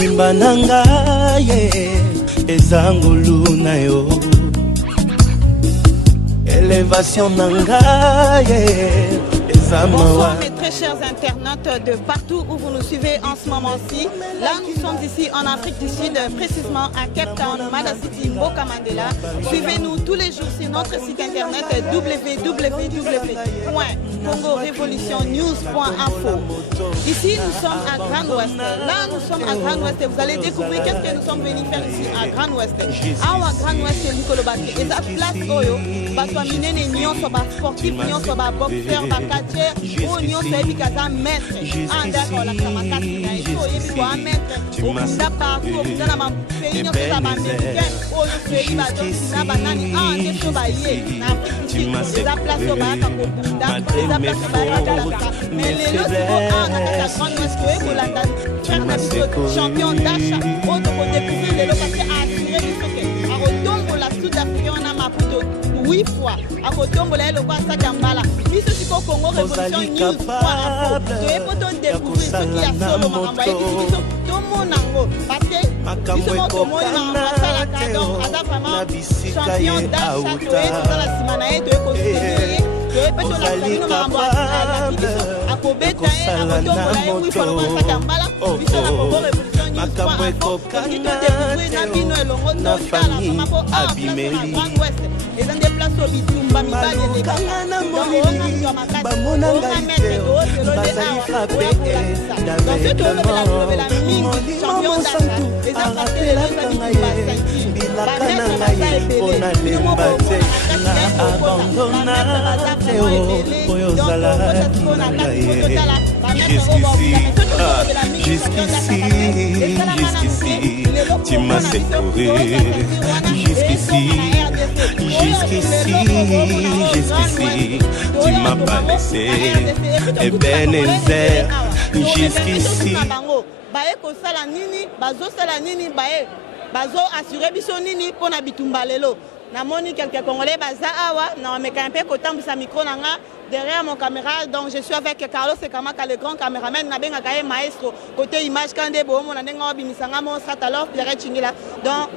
Mimba nanga ye ezangulu na yo. Élévation nanga ye. Bonsoir mes très chers internautes de partout où vous nous suivez en ce moment-ci. Là nous sommes ici en Afrique du Sud, précisément à Cape Town, Mada City, Mboka Mandela. Suivez-nous tous les jours sur notre site internet www.congorevolutionnews.info. Ici nous sommes à Grand Ouest. Là nous sommes à Grand Ouest et vous allez découvrir qu'est-ce que nous sommes venus faire ici à Grand Ouest. À Grand Ouest c'est Nicolobaki. Et la place Oyo, Batwa Minene Nyon, Soba sportif, Nyon, Soba boxeur, Bakati. Oh, nous sommes maître. Ah, d'accord, la camarade, il faut y avoir un maître. Au Bunda partout, au Bunda, dans pays, nous sommes américains. Oh, nous sommes Bunda, banani. Ah, on est sur Baye. Les places au Bunda, les places au Bunda. Mais les lots, c'est bon. Ah, on a la grande ouest, faire notre champion d'achat. Autre pour découvrir les lots, parce que attirer du socket. À Rotombo, la Sud-Afrique, on a ma photo 8 fois. À Rotombo, là, le Kwasa Gambala. Congo Révolution News.info. Tu es pour découvrir ce qui a solo Maramba. Et puis, tout le monde en haut. Parce que, justement, tout le monde en face à la cadon. Ada vraiment champion d'achat. Tu es tout la Simanae. Tu es considéré. Tu es peut-être la Simanae Maramba. À Kobeta, à Rotombo, là, oui, il faut le voir ça Gambala. Puis, sur la Congo Révolution News.info. Quand tu te découvres, Nabino et Longo, non, tu as la femme pour Abimeli. Les gens déplacent au Bitumba, Mibali et les gars. Bamonanga ite bazali frappé dans ce tournoi la champion santu arapelaka ngaye bilaka na ngaye mpona lemba te na abandona te oyo ozalaki na ngaye. Jusqu'ici tu m'as secouru. Jusqu'ici tu m'as pas laissé. Et Benezer, jusqu'ici. Bae ko sala nini, bazo sala nini, bae bazo assurer biso nini pona bitumba lelo. Namoni quelques Congolais baza awa, na meka un peu kotambu sa micro nanga derrière mon caméra. Donc je suis avec Carlos Sekamaka, le grand caméraman, na benga kaye maestro côté image kande bo mo na ndenga bimisanga mo sat alors Pierre Chingila. Donc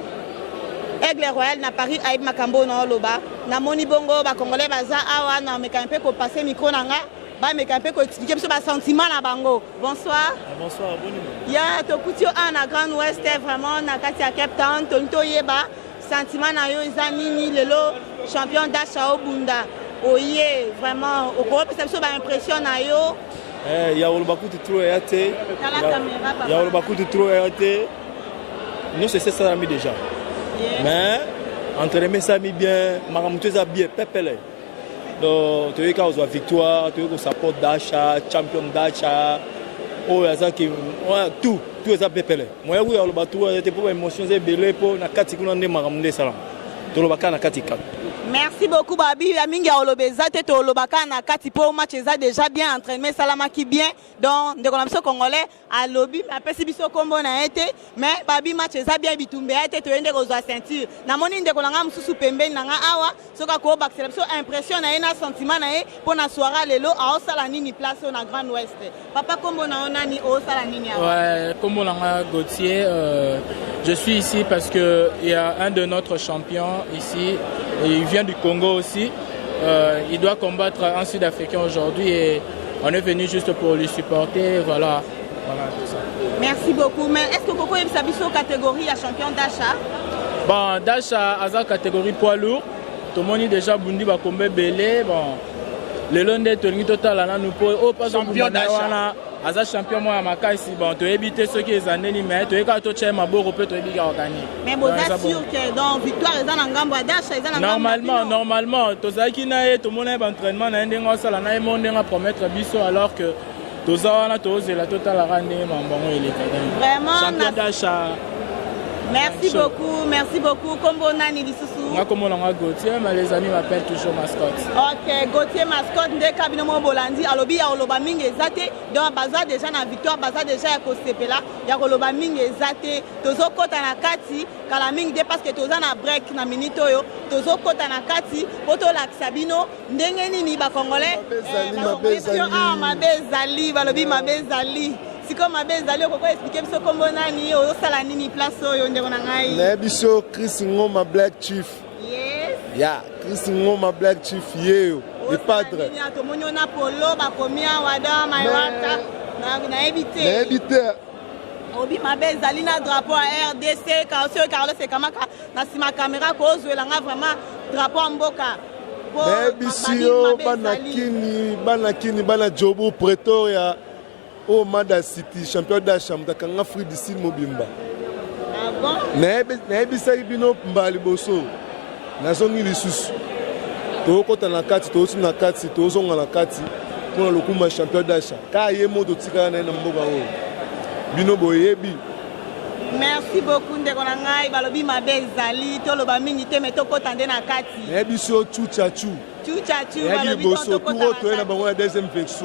Aigle Royal na Paris Aïb Makambo na Loba. Na moni bongo ba Congolais baza awa na meka un peu ko passer micro nanga. Ba meka un peu ko expliquer biso ba sentiment na bango. Bonsoir. Bonsoir, bonne nuit. Ya to kutio na Grand Ouest vraiment na kati ya Cape Town tonto yeba sentiment na yo eza nini lelo champion d'achat au Bunda. Oye vraiment au ko pesa biso ba impression na yo. Ya olobaku trop yate. Ya olobaku trop yate. Nous c'est ça mis déjà. Mais entraîner ça mis bien, maramutu ça bien pepele. Donc tu es quand on a victoire, tu es qu'on support d'achat, champion d'achat. Oh ça qui tout ça pepele. Moi oui on le bat tout était pour émotion c'est belé pour na kati kuna ndé maramunde ça. To le baka na kati kat. Merci beaucoup Babi. Amingi olobeza te to lobaka na kati po match eza déjà bien entraîné salama qui bien. Donc de konamso congolais à lobby mais apesi biso kombo na été mais Babi match eza bien bitumbe été to ende ko zo ceinture. Na moni nde konanga mususu pembeni nanga awa soka ko bakela biso impression na ena sentiment na e pour na soirée lelo a osala nini place na Grand Ouest. Papa kombo na onani o sala nini awa. Ouais, kombo na Gauthier je suis ici parce que il y a un de notre champions ici, il vient du Congo aussi. Il doit combattre un Sud-Africain aujourd'hui et on est venu juste pour lui supporter. Voilà tout ça. Merci beaucoup. Mais est-ce que Coco aime sa catégorie à champion d'achat? Bon, d'achat à sa catégorie poids lourd. Tout le monde est déjà bundi va combattre belé. Bon, le long de tourner total là nous pour oh pas champion d'achat. Aza champion moi à Makaïsi, bon, tu as évité ceux qui sont années, mais tu as quand tu as ma beau repère, tu as bien gagné. Mais vous êtes sûr que donc victoire est dans l'engambo d'achat, est dans l'engambo. Normalement, tout ça qui n'a tout le monde est entraînement, n'a rien de ça, n'a rien de promettre biso alors que tout ça on a tout la totale à rendre, bon il est vraiment champion d'achat. Merci beaucoup. Combo nani lisusu. Moi comme on a Gauthier, mais les amis m'appellent toujours mascotte. OK, Gauthier mascotte de cabinet mo Bolandi, alobi ya oloba mingi ezate, donc baza déjà na victoire, baza déjà ya kosepela, ya oloba mingi ezate, tozo kota na kati, kala mingi de parce que toza na break na minute oyo, tozo kota na kati, poto la Sabino, ndenge nini ba congolais. Mabezali, balobi mabezali. Si comme ma belle allez pourquoi expliquer ce comme nani au salanini place oyo ndeko na ngai. Na biso Chris Ngoma Black Chief. Yes. Yeah, Chris Ngoma Black Chief yeo. Le padre. Ni atomonyo na polo ba komia wada maiwaka na éviter. Na éviter. Obi ma belle zalina drapeau à RDC Carlos et Kamaka na sima caméra ko zwelanga vraiment drapeau mboka. Bisio banakini bana Jobu Pretoria au Mada City champion d'Acham dakanga Afrique du Sud mobimba. Ah bon? Na bisa ibino mbali boso. Nazongi lisusu. Tokota na kati tosu na kati tozonga na kati pour le coup champion d'Acham. Ka yemo to tika na mboka o. Bino boyebi. Merci beaucoup ndeko na ngai balobi mabe ezali toloba mingi te meto kotande na kati. Ebiso chuchachu. Chuchachu balobi to kotande. To na bango deuxième vexo.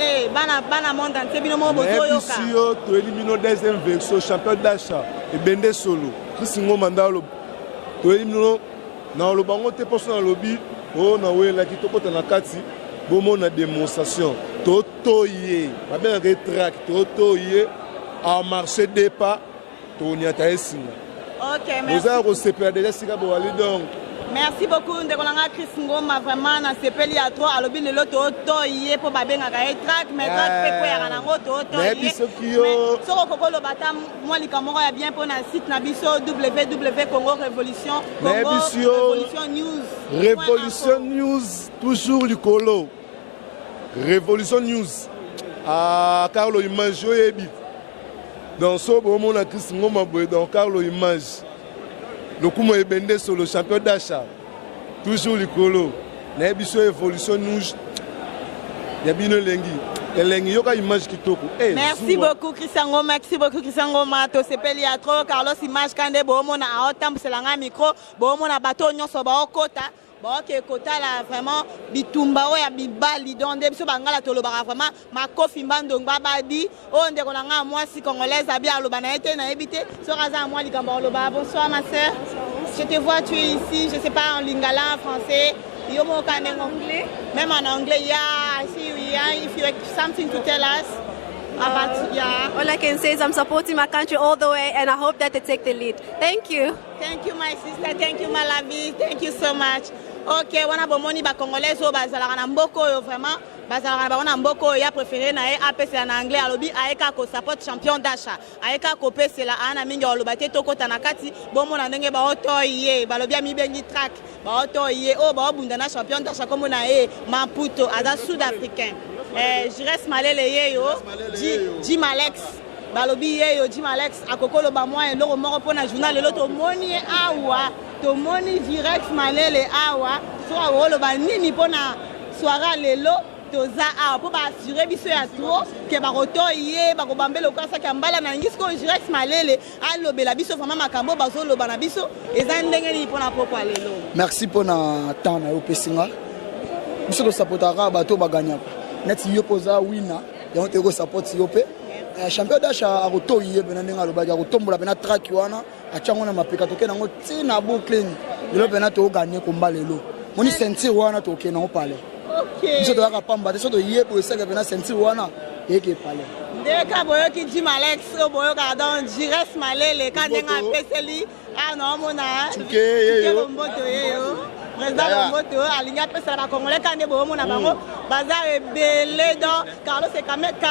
Eh bana monde entier bino mo bozo yoka. Ebiso to elimino deuxième vexo champion d'achat et bende solo. Chris Ngoma ndalo. To elimino na lo bango te poso na lobi o na wela ki to kota na kati bomo na démonstration. To toye. Ba ben retract to toye à marché des pas. Ok, merci. Merci beaucoup. Ndekolanga Chris Ngoma vraiment na sepeli à toi alobi le loto to yé pour babenga ka track mais track pe ko ya nango to yé. Soko kokolo batam moi likamoko ya bien pour na site na biso www.congo Révolution News. Révolution News toujours likolo. Révolution News. Ah Carlo Image yebi. Dans ce moment, on a Chris Ngoma dans Carlo Image. Le coup est bendé sur le champion d'achat. Toujours le colo. La évolution nous. Il y a bien le lengi. Le lengi, il y a une image qui toque. Merci beaucoup, Christian Ngoma. Merci beaucoup, Christian Ngoma. To sepeli à trop. Carlos Image, quand des bon à autant, c'est la micro. Bon, on a bateau, on a ba kota. Ok, kota là vraiment bitumba oya bibali donc biso bangala tolobaka vraiment makofi mbando babadi o ndeko na nga moi si congolaise abi aloba na été na ebité so raza moi likambo aloba. Bonsoir ma sœur. Je te vois tu es ici, je sais pas en lingala en français. Yo mo kan en anglais. Même en anglais, yeah, I see you here. If you have something to tell us about yeah. All I can say is I'm supporting my country all the way and I hope that they take the lead. Thank you. Thank you my sister. Thank you my lovey. Thank you so much. Ok, wana bomoni ba congolais o bazalaka na mboko yo vraiment bazalaka ba wana mboko ya préféré na e apesa na anglais alobi aeka ko support champion d'achat aeka ko pesa la ana mingi oloba te tokota na kati bomona ndenge ba otoye balobi mi bengi track ba otoye o ba obunda na champion d'achat comme na e Maputo aza sud-africain Jires Malele yeyo Jim Alex balobi yeyo Jim Alex akokolo ba moi eloko moko pona journal eloto moni awa to moni direct Malele awa so awolo ba nini pona soirée lelo toza awa po ba assurer biso ya trop ke ba rotoye ba ko bambela ko sa kambala na ngisko direct Malele alobela biso vraiment makambo bazo loba na biso eza ndenge ni pona poko lelo. Merci pona temps na yo pesinga biso to supportera bato baganya neti yo poza wina ya te ko support yo pe champion d'achat a rotoye benanga lobaki ko tombola bena track wana achango na mapeka toke nango tina boucle lelo bena to gagner combat lelo moni ceinture wana to ke na pale okay biso to ka pamba te so to yebo esaka bena ceinture wana eke pale ndeka boyo ki Jim Alex boyo ka don Jires Malele kandenga peseli ana mona tuke yeyo mboto yeyo président Moto alinga pesa la congolais kande bo mona bango bazar belé donc Carlos et Kamaka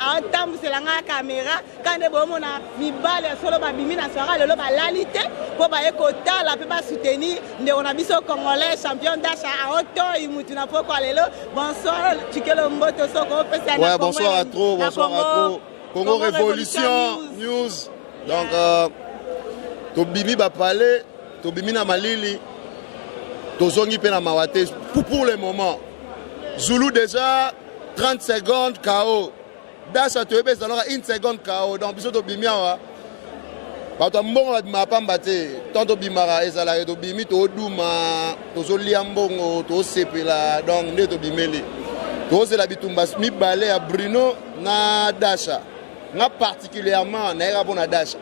en temps c'est la caméra kande bo mona mibale solo ba bimi na soirée lelo ba lalité po ba ekota la pe ba soutenir nde on a biso congolais champion d'achat a auto imutu na poko lelo. Bonsoir Tukelo Mboto soko pesa na. Ouais, bonsoir à trop Congo Révolution News. Donc to bimi ba parler to bimi na malili Tozongi pena mawate pour le moment. Zulu déjà 30 secondes KO. Dasha Toebe alors 1 seconde KO. Donc biso to bimiawa. Ba to mbongo ma pamba te. Tanto bimara ezala to bimi to duma to zolia mbongo to sepela donc ne to bimeli. To zela bitumba mi balé à Bruno na Dasha. Na particulièrement na era bona Dasha.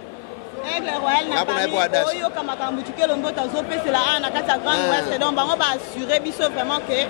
Aigle Royal n'a pas eu comme à Kambutuke Lombo Tazo Pesela na kata Grand Ouest donc bango ba assurer biso vraiment que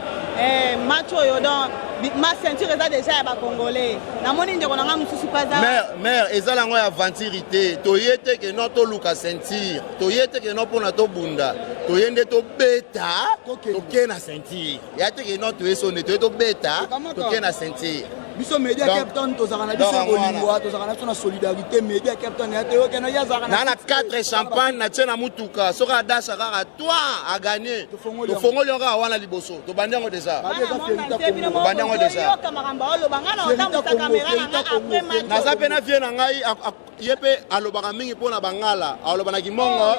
match yo donc ma ceinture est déjà à Congolais. Na moni ndeko nanga mususu paza. Mère, ezala ngo ya aventurité. Toyete ke no to luka ceinture. Toyete ke no pona to bunda. Toyende to beta, to kena ceinture. Yate ke no to esone to beta, to kena ceinture. Biso media captain tozaka na biso bolingwa, tozaka na solidarité media captain ya te okena ya zaka na 4 champagne na tena mutuka. Soka dasha kaka toi a gagné. To fongoli nga wana liboso. To bandango déjà. Bandango déjà. Naza pena vie na ngai yepe alobaka mingi pona bangala. Aloba na kimongo.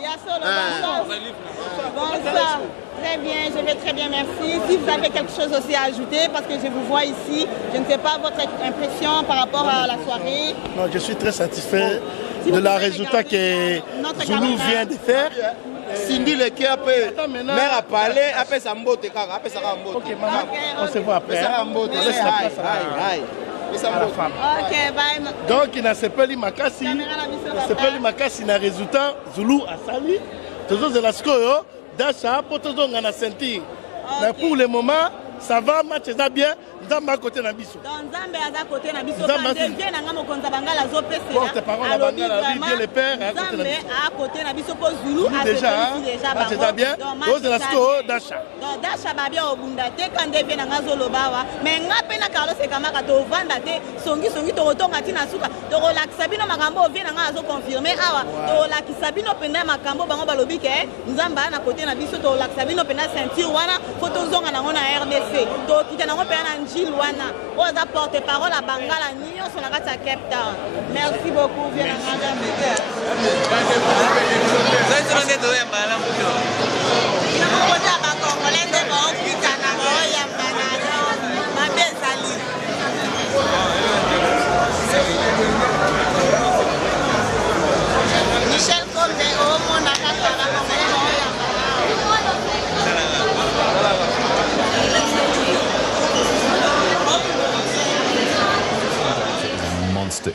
Bonsoir. Très bien, je vais très bien, merci. Si vous avez quelque chose aussi à ajouter, parce que je vous vois ici, je ne sais pas votre impression par rapport à la soirée. Non, je suis très satisfait de la résultat que Zulu vient de faire. Cindy le qui après mère a parlé après sa mbote kaka après ça mbote. OK maman, on se voit après. Ça mbote laisse la place à la femme. OK, bye. Donc il n'a sepeli makasi. Sepeli makasi na résultat Zulu a sali. Toujours de la score Dasha potozo ngana ceinture. Mais pour le moment ça va, match est bien. Nzamba à côté na biso. Donc Nzamba à côté na biso. Quand devient na ngamo konza bangala zo pese. Porte-parole na bangala, Dieu le Père à côté na biso. Nzamba à côté na biso pour Zulu à déjà match est bien. Donc de la score Dasha. Donc Dasha ba bien obunda te quand devient na ngazo lobawa. Mais ngape na Carlos Ekamaka to vanda te songi to rotonga tina suka. To relaxa bino makambo vient na ngazo confirmer awa. To relaxa bino penda makambo bango balobi ke Nzamba na côté na biso to relaxa bino penda ceinture wana photo zonga na ngona RDC. To kita na ngona penda Gilwana, on a porte-parole à Bangala, Nyon, sur la rate à Cape Town. Merci beaucoup, viens madame. Michel Combe, au monde à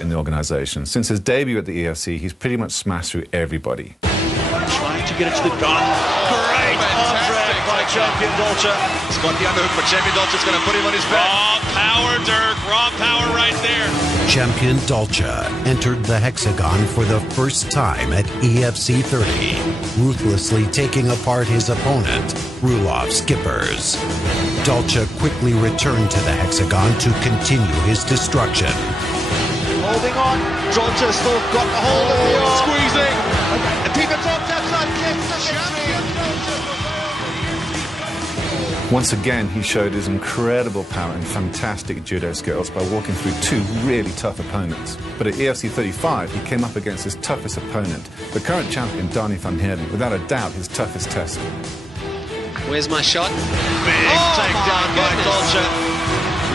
in the organisation. Since his debut at the EFC, he's pretty much smashed through everybody. Trying to get it to the gun. Great on-track by Champion Dolce. He's got the underhook, but Champion Dolce's going to put him on his back. Raw power, Dirk. Raw power right there. Champion Dolce entered the hexagon for the first time at EFC 30, ruthlessly taking apart his opponent, Rulov Skippers. Dolce quickly returned to the hexagon to continue his destruction. Holding on, Dolce still got the hold of the arm. Squeezing, and Peter Dolce gets the Once again, he showed his incredible power and fantastic judo skills by walking through two really tough opponents. But at EFC 35, he came up against his toughest opponent, the current champion Dani van Heerden, without a doubt his toughest test. Where's my shot? Big takedown by Dolce.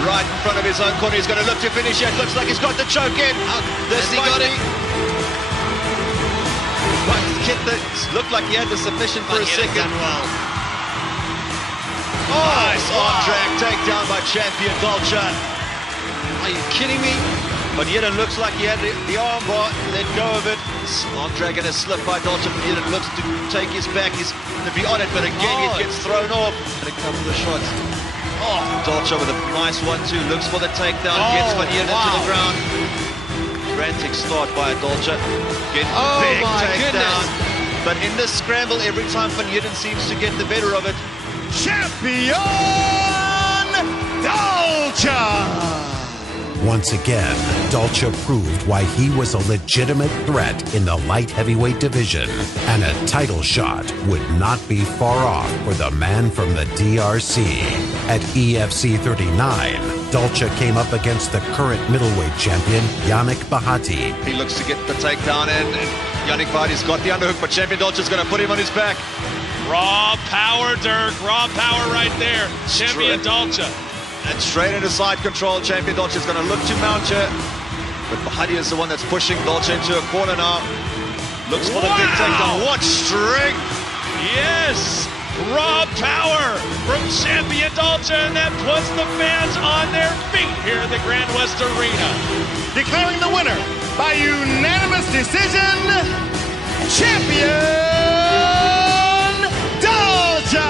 Right in front of his own corner, he's going to look to finish it. Looks like he's got the choke in. This he got it. Looked like he had the submission for a second. Well. Nice arm drag takedown by Champion Dolce. Are you kidding me? But Yedin looks like he had the arm bar, let go of it. Arm drag and a slip by Dolce, but Yedin looks to take his back. He's to be on it, but again it gets thrown off. And a couple of shots. Dolce with a nice 1-2, looks for the takedown, gets Van Heerden to the ground. Frantic start by Dolce, getting big takedown. But in this scramble, every time Van Heerden seems to get the better of it. Champion Dolce! Once again, Dolce proved why he was a legitimate threat in the light heavyweight division, and a title shot would not be far off for the man from the DRC. At EFC 39, Dolce came up against the current middleweight champion, Yannick Bahati. He looks to get the takedown in, and Yannick Bahati's got the underhook, but Champion Dolce's going to put him on his back. Raw power, Dirk. Raw power right there. Champion Dolce. And straight into side control, Champion Dolce is going to look to mount it. But Bahati is the one that's pushing Dolce into a corner now. Looks for the big takedown. What strength! Yes! Raw power from Champion Dolce, and that puts the fans on their feet here at the Grand West Arena. Declaring the winner by unanimous decision, Champion Dolce!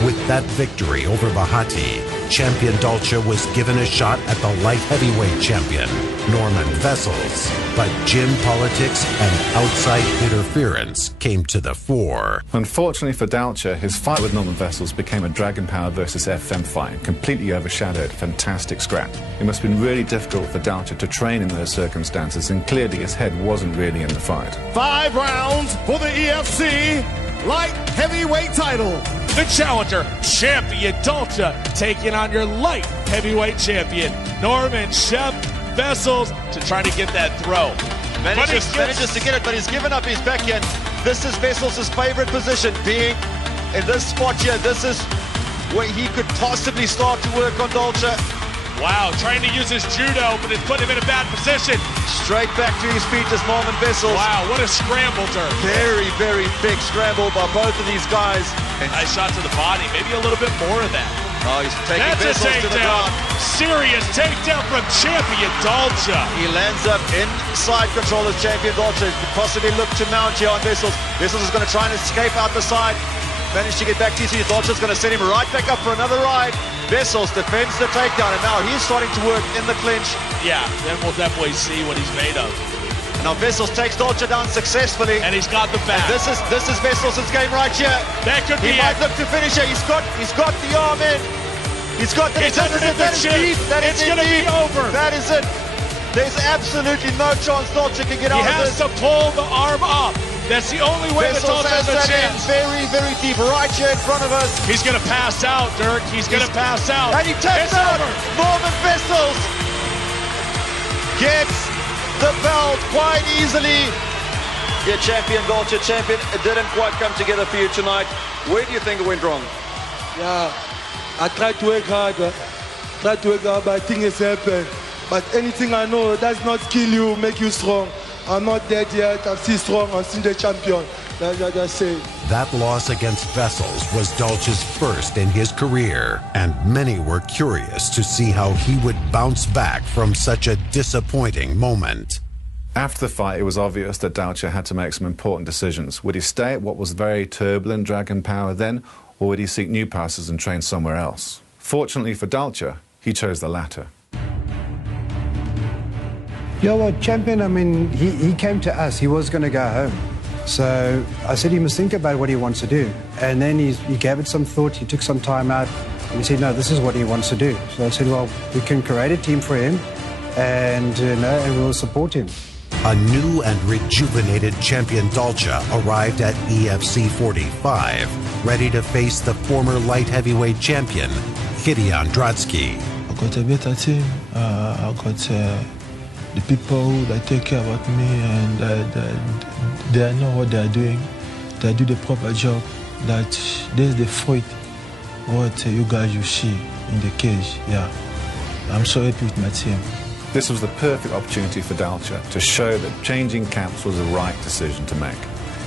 With that victory over Bahati, champion Dolce was given a shot at the light heavyweight champion, Norman Vessels. But gym politics and outside interference came to the fore. Unfortunately for Dolce, his fight with Norman Vessels became a Dragon Power versus FM fight and completely overshadowed Fantastic Scrap. It must have been really difficult for Dolce to train in those circumstances, and clearly his head wasn't really in the fight. 5 rounds for the EFC light heavyweight title. The challenger, champion Dolce, taking on your light heavyweight champion, Norman Chef Vessels, to try to get that throw. Manages to get it, but he's given up his backhand. This is Vessels' favorite position, being in this spot here. This is where he could possibly start to work on Dolce. Wow, trying to use his judo, but it's put him in a bad position. Straight back to his feet is Norman Vessels. Wow, what a scramble, Dirk. Very, very big scramble by both of these guys. Nice shot to the body, maybe a little bit more of that. Oh, he's taking Vessels to the ground. Serious takedown from champion Dolce. He lands up inside control as champion Dolce. Could possibly look to mount here on Vessels. Vessels is going to try and escape out the side. Managed to get back to TC. Dolce's going to send him right back up for another ride. Vessels defends the takedown, and now he's starting to work in the clinch. Yeah, then we'll definitely see what he's made of. Now Vessels takes Dolce down successfully. And he's got the back. And this is Vessels' game right here. That could be He might look to finish here. He's got the arm in. He's got the... It's underneath the chin. It's going to be over. That is it. There's absolutely no chance Dolce can get out of this. He has to pull the arm up. That's the only way that Dolce has a chance. Very, very deep, right here in front of us. He's going to pass out, Dirk. He's going to pass out. And he taps out. Norman Vessels gets the belt quite easily. Yeah, champion Dolce, champion. It didn't quite come together for you tonight. Where do you think it went wrong? Yeah, I tried to work hard. But I think it's happened. But anything I know does not kill you, make you strong. I'm not dead yet. I'm still strong. I'm still the champion. That's what I say. That loss against Vessels was Dolce's first in his career, and many were curious to see how he would bounce back from such a disappointing moment. After the fight, it was obvious that Dolce had to make some important decisions. Would he stay at what was very turbulent Dragon Power then, or would he seek new passes and train somewhere else? Fortunately for Dolce, he chose the latter. Yeah, well, champion, I mean, he came to us. He was going to go home. So I said he must think about what he wants to do. And then he gave it some thought. He took some time out. And he said, no, this is what he wants to do. So I said, well, we can create a team for him and we'll support him. A new and rejuvenated champion Dolce arrived at EFC 45, ready to face the former light heavyweight champion, Gideon Drotsky. I got a better team. I got the people that take care about me, and they know what they are doing. They do the proper job. That there's the fight what you guys you see in the cage. Yeah, I'm so happy with my team. This was the perfect opportunity for Dolce to show that changing camps was the right decision to make.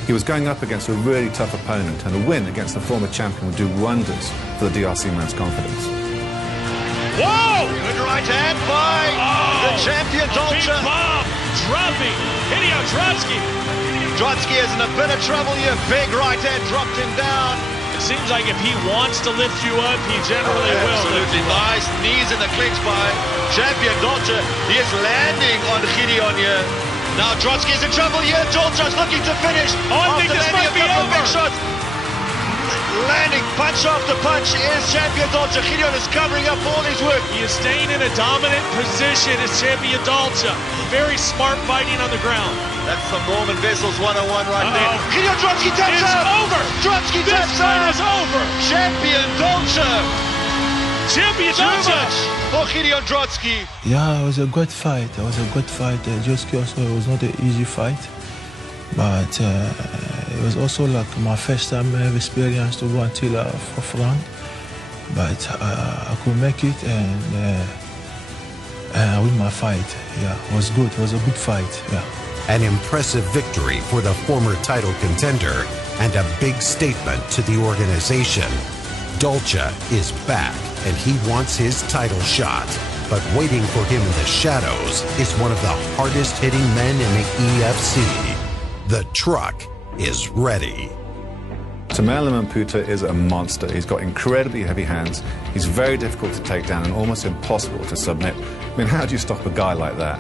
He was going up against a really tough opponent, and a win against the former champion would do wonders for the DRC man's confidence. Whoa! Good right hand by the champion Dolce. Big bomb, dropping Gideon Drotsky. Drotsky is in a bit of trouble here. Big right hand dropped him down. It seems like if he wants to lift you up, he generally will. Absolutely nice knees in the clinch by champion Dolce. He is landing on Gideon here. Now Drotsky is in trouble here. Dolce is looking to finish. Oh, I think this might be over. Big shots. Landing punch after punch is champion Dolce. Gideon is covering up all his work. He is staying in a dominant position as champion Dolce. Very smart fighting on the ground. That's some Norman Vessels 101 right there. Gideon Drotsky taps out. It's over. Drotsky taps out. This fight is over. Champion Dolce. Champion Dolce. Too much for Gideon Drotsky. Yeah, it was a good fight. Drotsky also, it was not an easy fight. But it was also like my first time I have experience to go until fourth round. But I could make it and I win my fight. Yeah, it was good. It was a good fight. Yeah. An impressive victory for the former title contender and a big statement to the organization. Dolce is back and he wants his title shot. But waiting for him in the shadows is one of the hardest hitting men in the EFC. The truck is ready. Tumelo Maputa is a monster. He's got incredibly heavy hands. He's very difficult to take down and almost impossible to submit. I mean, how do you stop a guy like that?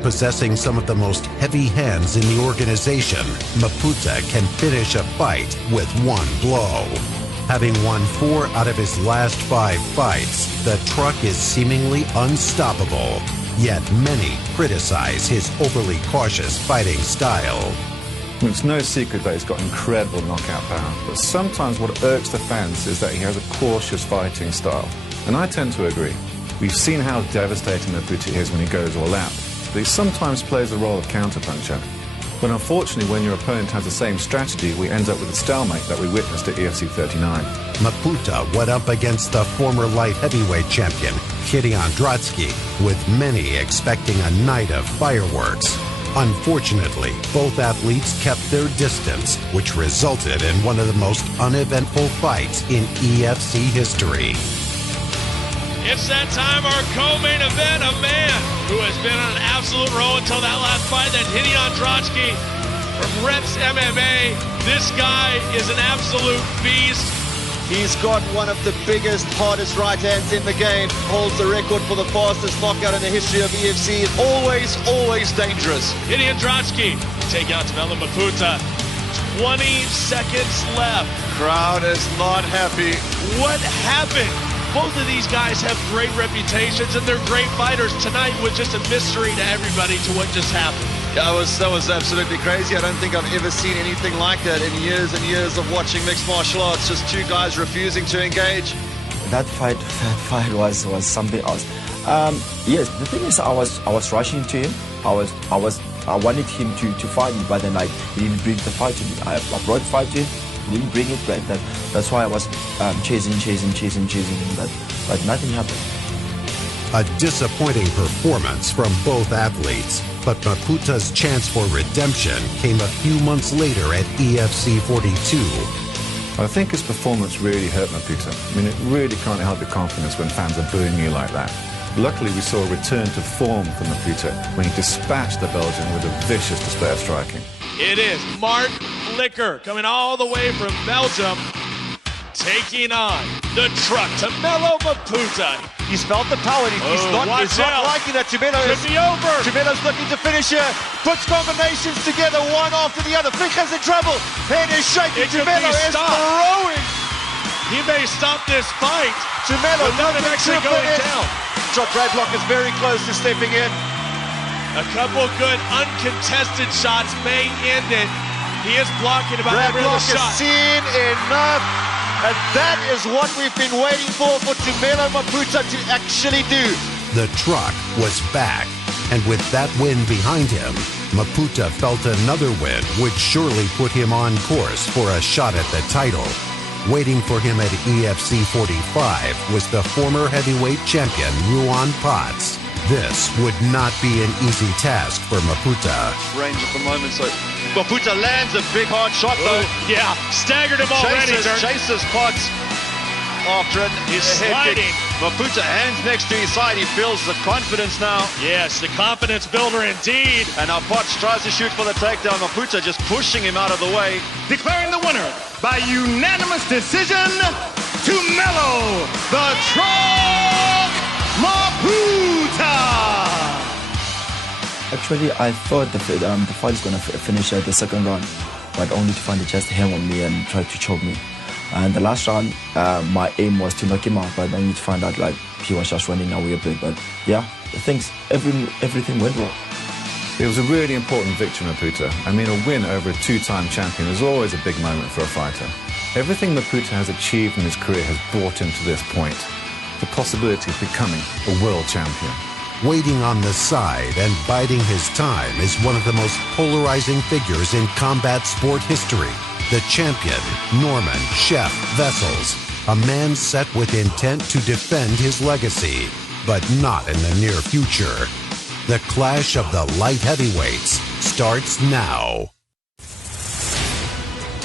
Possessing some of the most heavy hands in the organization, Maputa can finish a fight with one blow. Having won 4 out of his last 5 fights, the Truck is seemingly unstoppable. Yet many criticize his overly cautious fighting style. It's no secret that he's got incredible knockout power, but sometimes what irks the fans is that he has a cautious fighting style. And I tend to agree. We've seen how devastating Maputa is when he goes all out, but he sometimes plays the role of counterpuncher. But unfortunately, when your opponent has the same strategy, we end up with a stalemate that we witnessed at EFC 39. Maputa went up against the former light heavyweight champion, Gideon Drotsky, with many expecting a night of fireworks. Unfortunately, both athletes kept their distance, which resulted in one of the most uneventful fights in EFC history. It's that time, our co-main event, a man who has been on an absolute roll until that last fight, that Gideon Drotsky from Reps MMA. This guy is an absolute beast. He's got one of the biggest, hardest right hands in the game. Holds the record for the fastest knockout in the history of EFC. Always, always dangerous. Gideon Drotsky taking out Tumelo Maputa. 20 seconds left. Crowd is not happy. What happened? Both of these guys have great reputations and they're great fighters. Tonight was just a mystery to everybody to what just happened. That was absolutely crazy. I don't think I've ever seen anything like that in years and years of watching mixed martial arts. Just 2 guys refusing to engage. That fight was something else. Yes, the thing is, I was rushing to him. I wanted him to fight me, but then he didn't bring the fight to me. I brought the fight to him. He didn't bring it back. That's why I was chasing him, but nothing happened. A disappointing performance from both athletes, but Maputa's chance for redemption came a few months later at EFC 42. I think his performance really hurt Maputa. I mean, it really can't help your confidence when fans are booing you like that. Luckily, we saw a return to form from Maputa when he dispatched the Belgian with a vicious display of striking. It is Mark Flicker coming all the way from Belgium, taking on the Truck, Tumelo Maputa. He's felt the power. He's not liking that. Tumelo's looking to finish here. Puts combinations together, one after the other. Flicker's in trouble. Head is shaking. Tumelo is throwing. He may stop this fight. Tumelo not actually going down. Shot Bradlock is very close to stepping in. A couple good uncontested shots may end it. He is blocking about every other shot. Bradlock has seen enough. And that is what we've been waiting for Tumelo Maputa to actually do. The Truck was back, and with that win behind him, Maputa felt another win would surely put him on course for a shot at the title. Waiting for him at EFC 45 was the former heavyweight champion Ruan Potts. This would not be an easy task for Maputa. Range at the moment, so Maputa lands a big hard shot though. Yeah, staggered him already. Chases Potts after it. He's sliding. Maputa hands next to his side. He feels the confidence now. Yes, the confidence builder indeed. And now Potts tries to shoot for the takedown. Maputa just pushing him out of the way. Declaring the winner by unanimous decision, Tumelo the Truck Maputa. Actually, I thought the fight is going to finish at the second round, but only to find it just hang on me and try to choke me. And the last round, my aim was to knock him out, but I need to find out he was just running away a bit. But yeah, everything went well. It was a really important victory, Maputa. I mean, a win over a 2-time champion is always a big moment for a fighter. Everything Maputa has achieved in his career has brought him to this point. The possibility of becoming a world champion. Waiting on the side and biding his time is one of the most polarizing figures in combat sport history. The champion, Norman Chef Vessels, a man set with intent to defend his legacy, but not in the near future. The clash of the light heavyweights starts now.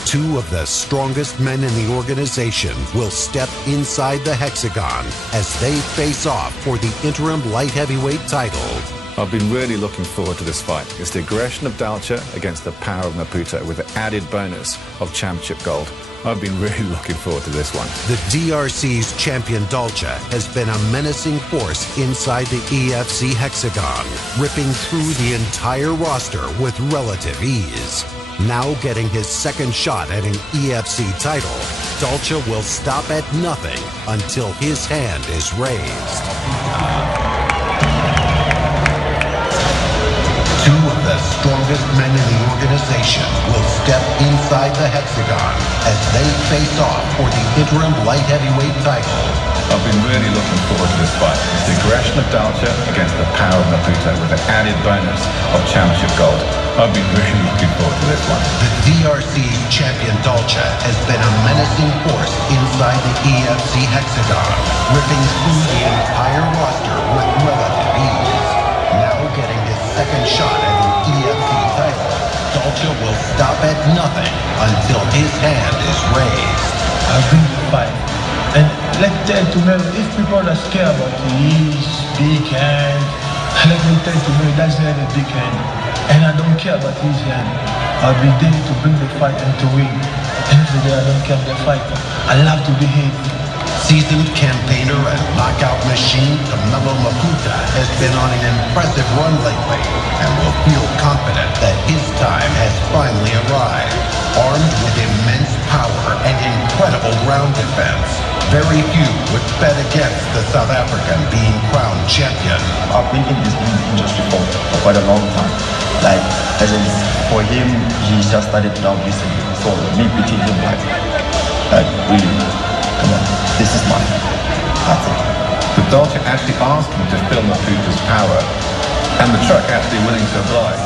2 of the strongest men in the organization will step inside the hexagon as they face off for the interim light heavyweight title. I've been really looking forward to this fight. It's the aggression of Dalcha against the power of Maputo with the added bonus of championship gold. I've been really looking forward to this one. The DRC's champion Dalcha has been a menacing force inside the EFC hexagon, ripping through the entire roster with relative ease. Now getting his second shot at an EFC title, Dalcha will stop at nothing until his hand is raised. Two of the strongest men in the organization will step inside the hexagon as they face off for the interim light heavyweight title. I've been really looking forward to this fight. It's the aggression of Dalcha against the power of Maputo with the added bonus of championship gold. I've been really looking forward to this one. The DRC's champion Dalcha has been a menacing force inside the EFC hexagon, ripping through the entire roster with relative ease. Now getting his second shot at an EFC title, Dalcha will stop at nothing until his hand is raised. I bring the fight. And let's tell to me, if people are scared about his big hand, let me tell to me, that's not a big hand. And I don't care about his hand. I'll be there to bring the fight and to win. And every day I don't care about the fight. I love to be here. Seasoned campaigner and knockout machine Camilo Maputo has been on an impressive run lately and will feel confident that his time has finally arrived. Armed with immense power and incredible ground defense, very few would bet against the South African being crowned champion. I've been in this industry for quite a long time. Like, as in, for him, he just started now recently. So me beating him, like really, come on, this is mine. That's it. But Dalcha actually asked him to film Maputo's power, and the truck actually willing to oblige.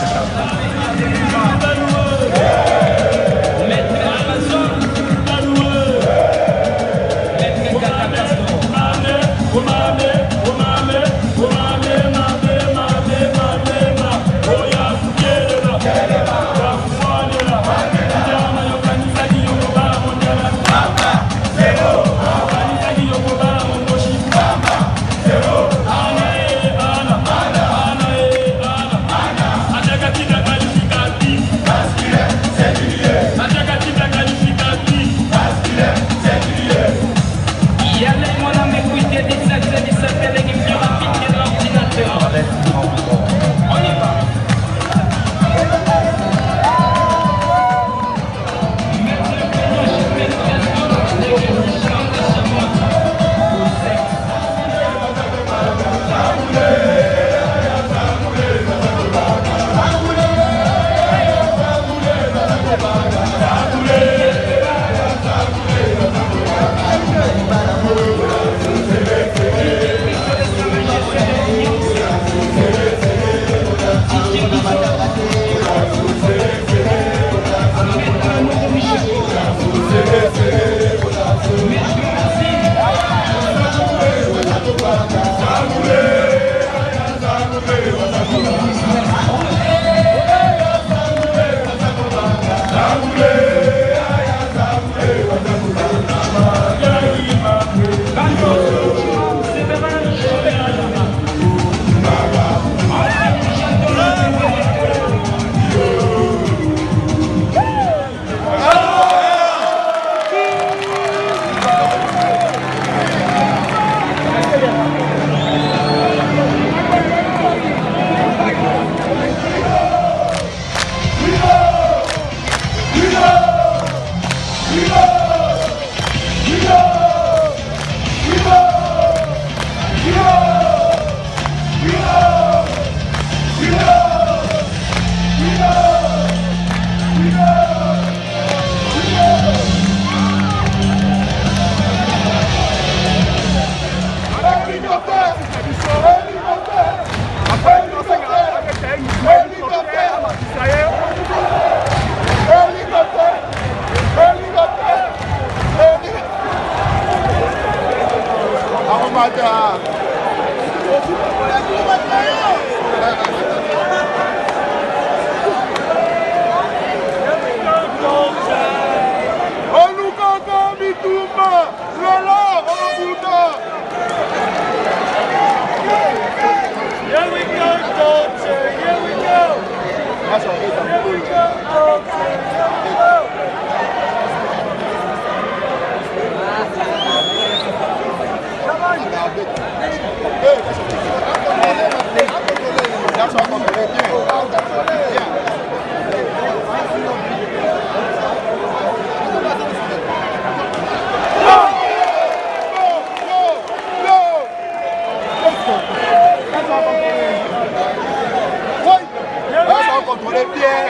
contrôler bien.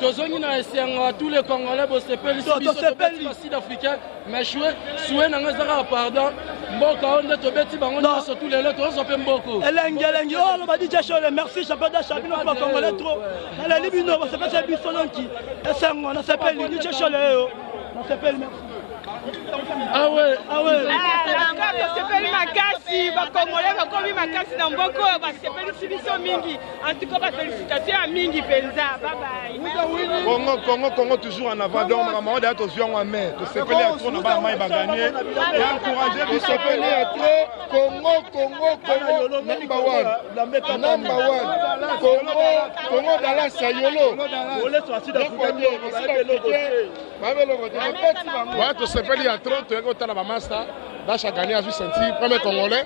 tozongi na esenga tous les Congolais bosepeli sud-africain mais souhait nanga ezaka pardon mboka oyo nde tobeti bango nyonso tous lelo tozoso mpe mboko elengi oyo badi jashole merci champion d'Afrique bino mpo Congolais trop naleli bino basepesa biso lonki esengo nasepeli ni jashole yo nasepeli merci. Ah ouais. basepeli makasi bakongolais bakomi makasi na mboka oyo basepelisi biso mingi en tout cas bafélicitation ya mingi mpenza Congo toujours en avant donc maman d'ailleurs tozwi yango mais tosepeli ya trop na bana mai bagagné et encourager tosepeli ya trop Congo number one Congo Dallas Sayolo ouais tosepeli ya trop toyeki otala bamaster Dacha gagné à sentir premier Congolais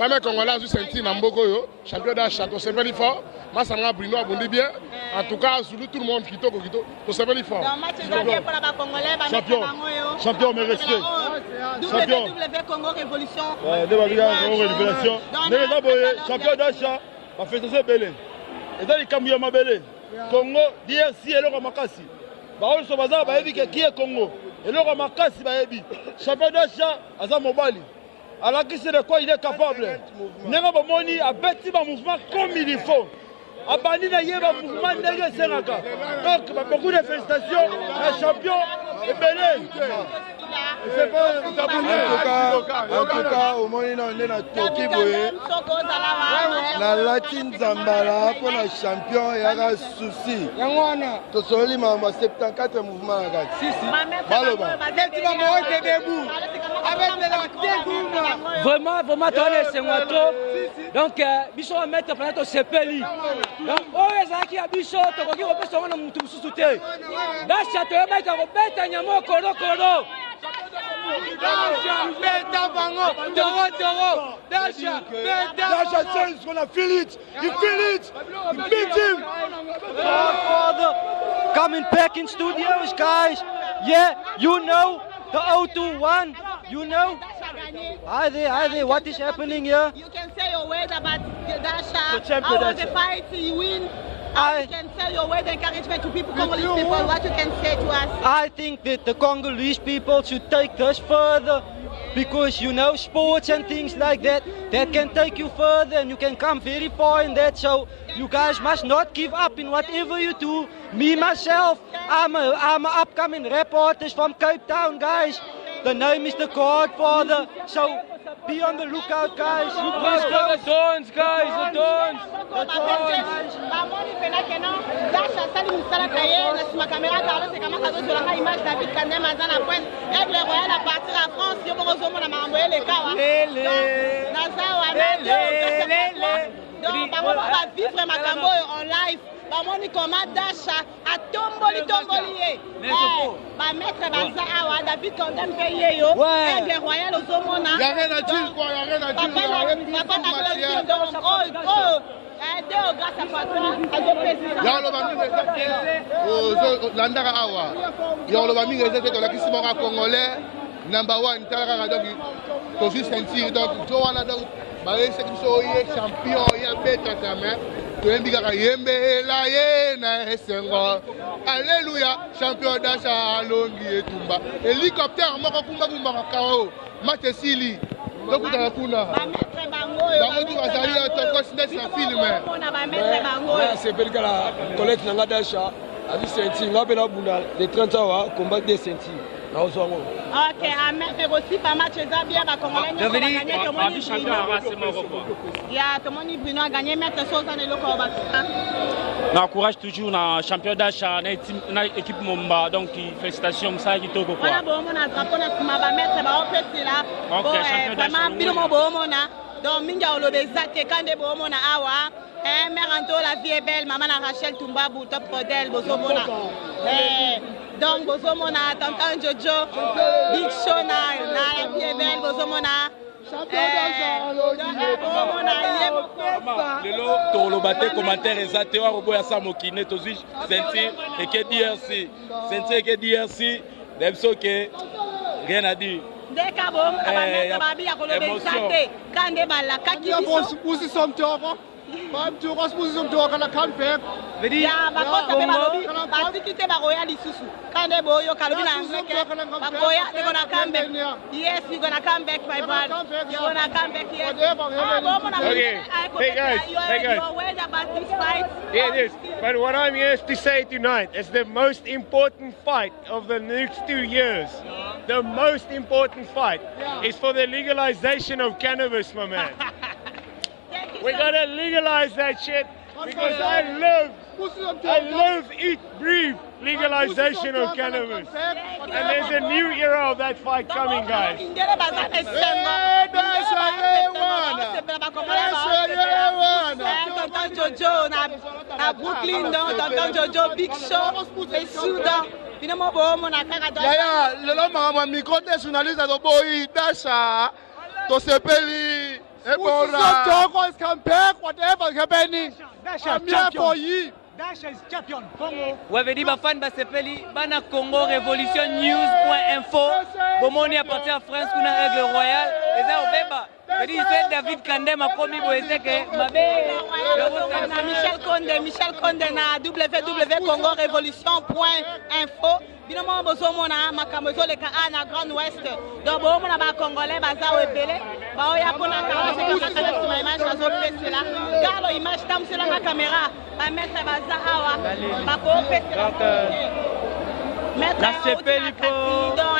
a senti na mboko yo champion Dacha tosepeli fort Masanga Bruno abondi bien en tout cas Zulu tout le monde kitoko tosepeli fort champion mais respect WW Congo Révolution Congo Révolution champion Dacha va faire ça belé et dans les camions mabelé Congo DRC eloko makasi baoyo so baza bayebi ke qui est Congo eloko makasi bayebi champion Dacha aza mobali alakisi de quoi il est capable ndenge bomoni abeti ba mouvement comme il faut abandi na yeba mouvement ndenge esengaka donc beaucoup de félicitations à champion ebele. En tout cas, au moins, on est dans Toki Boye. La Latine Zambala pour la champion, il y a un souci. Tu soli ma 74 mouvements. Vraiment, c'est moi trop. Donc, Bichon va mettre planète au Sepeli. Donc, oh, les qui a Bichon, tu vas dire que tu vas nous soutenir. Dans ce château, tu vas mettre un yamo, koro. Dacha change when I feel it. You feel it. You beat him. Coming back in studios, guys. Yeah, you know the 021. You know. Hi there. What is happening here? You can say your words about Dacha. How was the fight? You win. You can tell your word encouragement to people, Congolese people, what you can say to us. I think that the Congolese people should take this further because, you know, sports and things like that can take you further and you can come very far in that. So you guys must not give up in whatever you do. Me, myself, I'm an upcoming rap artist from Cape Town, guys. The name is The Godfather. So be on the lookout, guys. You guys got the Dons, guys. The Dons. Donc, on va vivre Macambo en live. bamoni koma Dasha atomboli ye bametre baza awa David Kondem mpe ye yo Aigle Royal ozomona y a rien à dire quoi, y a rien à dire, grâce à patron azopesisa yaloba mingi eza landaka awa yaloba mingi eza te tolakisi moko congolais number 1 tala kaka donc tozwi ceinture donc jo wana donc bayesaki biso oye champion ya beta jamais toyembi kaka yembela ye na esengo alleluya champion Dasha alongi etumba hélicoptère moko kumbakumbaka kao match esili tokutana kuna bango tu bazali tokosindesi na filme sepeli kala collecte nanga Dasha azi ceinture nga mpe nabunda de 30 awa combat de ceinture naozwa yango. Ok, mais aussi pas match eza bien bakongolais nyonso baganye tomoni Bruno a gagné maître soza na eloko bakita. Na encourage toujours na champion Dasha na équipe Momba donc félicitations mosala kitoko quoi. Wana boomona drapeau na nsima bametre baopesela vraiment bino mo boomona donc mingi oloba eza te kande boomona awa mère Anto la vie est belle maman na Rachel Toumbabu top modèle bozomona donc bozomona tonton Jojo Big Show na la vie est belle bozomona lelo toloba te commentaire eza te wa roboya sa mokine tozwi ceinture eke DRC ceinture eke DRC demso ke rien à dire ndeka bomona bametre babi ya koloba eza te kande balakaki biso batikite bakoya lisusu kande boyoka lobi na angleke bakoya they gonna come back. Yes, you're gonna come back, my brother. You're gonna come back, yes. Okay. Hey guys, you're worried about this fight? Yeah, it is. But what I'm here to say tonight is the most important fight of the next 2 years. The most important fight is for the legalization of cannabis, my man. We gotta legalize that shit because I love, eat, breathe legalization of cannabis. And there's a new era of that fight coming, guys. Brooklyn, Jojo, Big Show, Soudan. Yaya, lelo makambo micro te journaliste azoboyi Dasha tosepeli Toko is come back, whatever is happening. I'm here for you. Dasha is champion. Congo. Wavedi bafan basepeli bana Congo Revolution News.info. Bomoni à partir de France kuna Aigle Royal. Eza obeba. Vedi c'est David Kandem a promis boeseke mabe. Michel Konde na www.congorevolution.info. Binomo bozomona makambo ezoleka na Grand Ouest. Donc bomona ba Congolais baza ebele. Baoya pona kala image azopesela. Galo image tamsela na caméra. Ba mettre baza awa. Ba ko pesela. Na sepeli po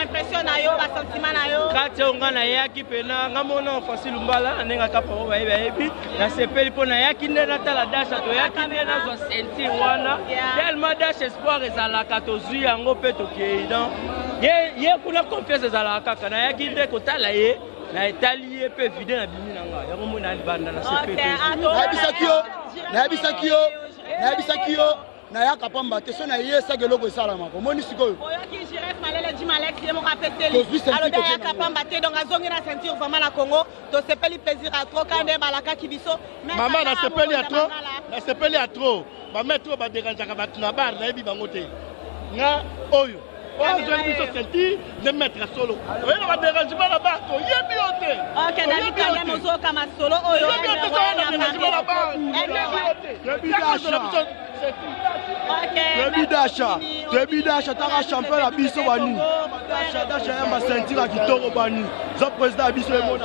impression na yo ba sentiment na yo kati onga na yaki pena ngamona Facile Lumbala nenga kapo bayebi na sepeli po na yaki nde na tala Dasha to yaki nde na zo ceinture wana tellement Dasha espoir ezalaka tozwi yango pe tokei donc ye kuna confiance ezalaka kaka na yaki nde kotala ye na etali ye pe vide na bimi nanga yango mona libanda na sepeli na bisakio na yaka pamba te so na yesa geloko esalama ko moni sikoyo oyoki Jiref Malele di Malek ye mo kapeteli alors de yaka pamba te donc azongi na ceinture vraiment na Congo to sepeli plaisir à trop kande balaka kibiso maman na sepeli à trop ba mettre ba dérangeaka batu na bar na yebi bango te nga oyo oyo biso ceinture de mettre solo oyo ba dérange ba na bar to yebi ote OK David Kande mozoka ma solo oyo Debi Dasha taka champion la biso bani Dasha yamba ceinture ya kitoko bani za président ya biso emona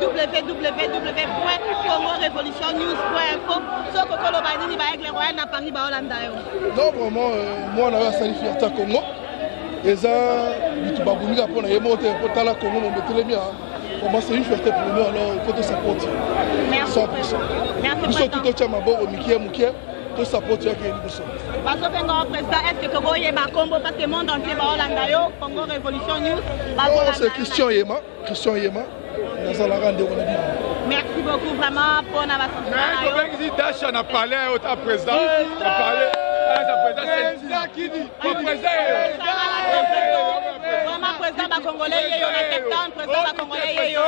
www.congorevolutionnews.info soko koloba nini ba Aigle Royal na Paris baolanda yo non vraiment moi na asali fierté Congo eza bitu babumika mpona ye mote potala Congo mometelemi pour moi c'est une fierté pour nous alors il faut te supporter 100%. Biso tout au maboro mukie to support ya ke biso. Baso benga président est-ce que Congo yeba combo parce que monde entier ba Holanda yo Congo Revolution News. C'est Christian Yema nazala rande on a dit. Merci. beaucoup vraiment pour na mais Dasha na parlé au président na parlé vraiment président ba congolais yeyo na Cape Town président ba congolais yeyo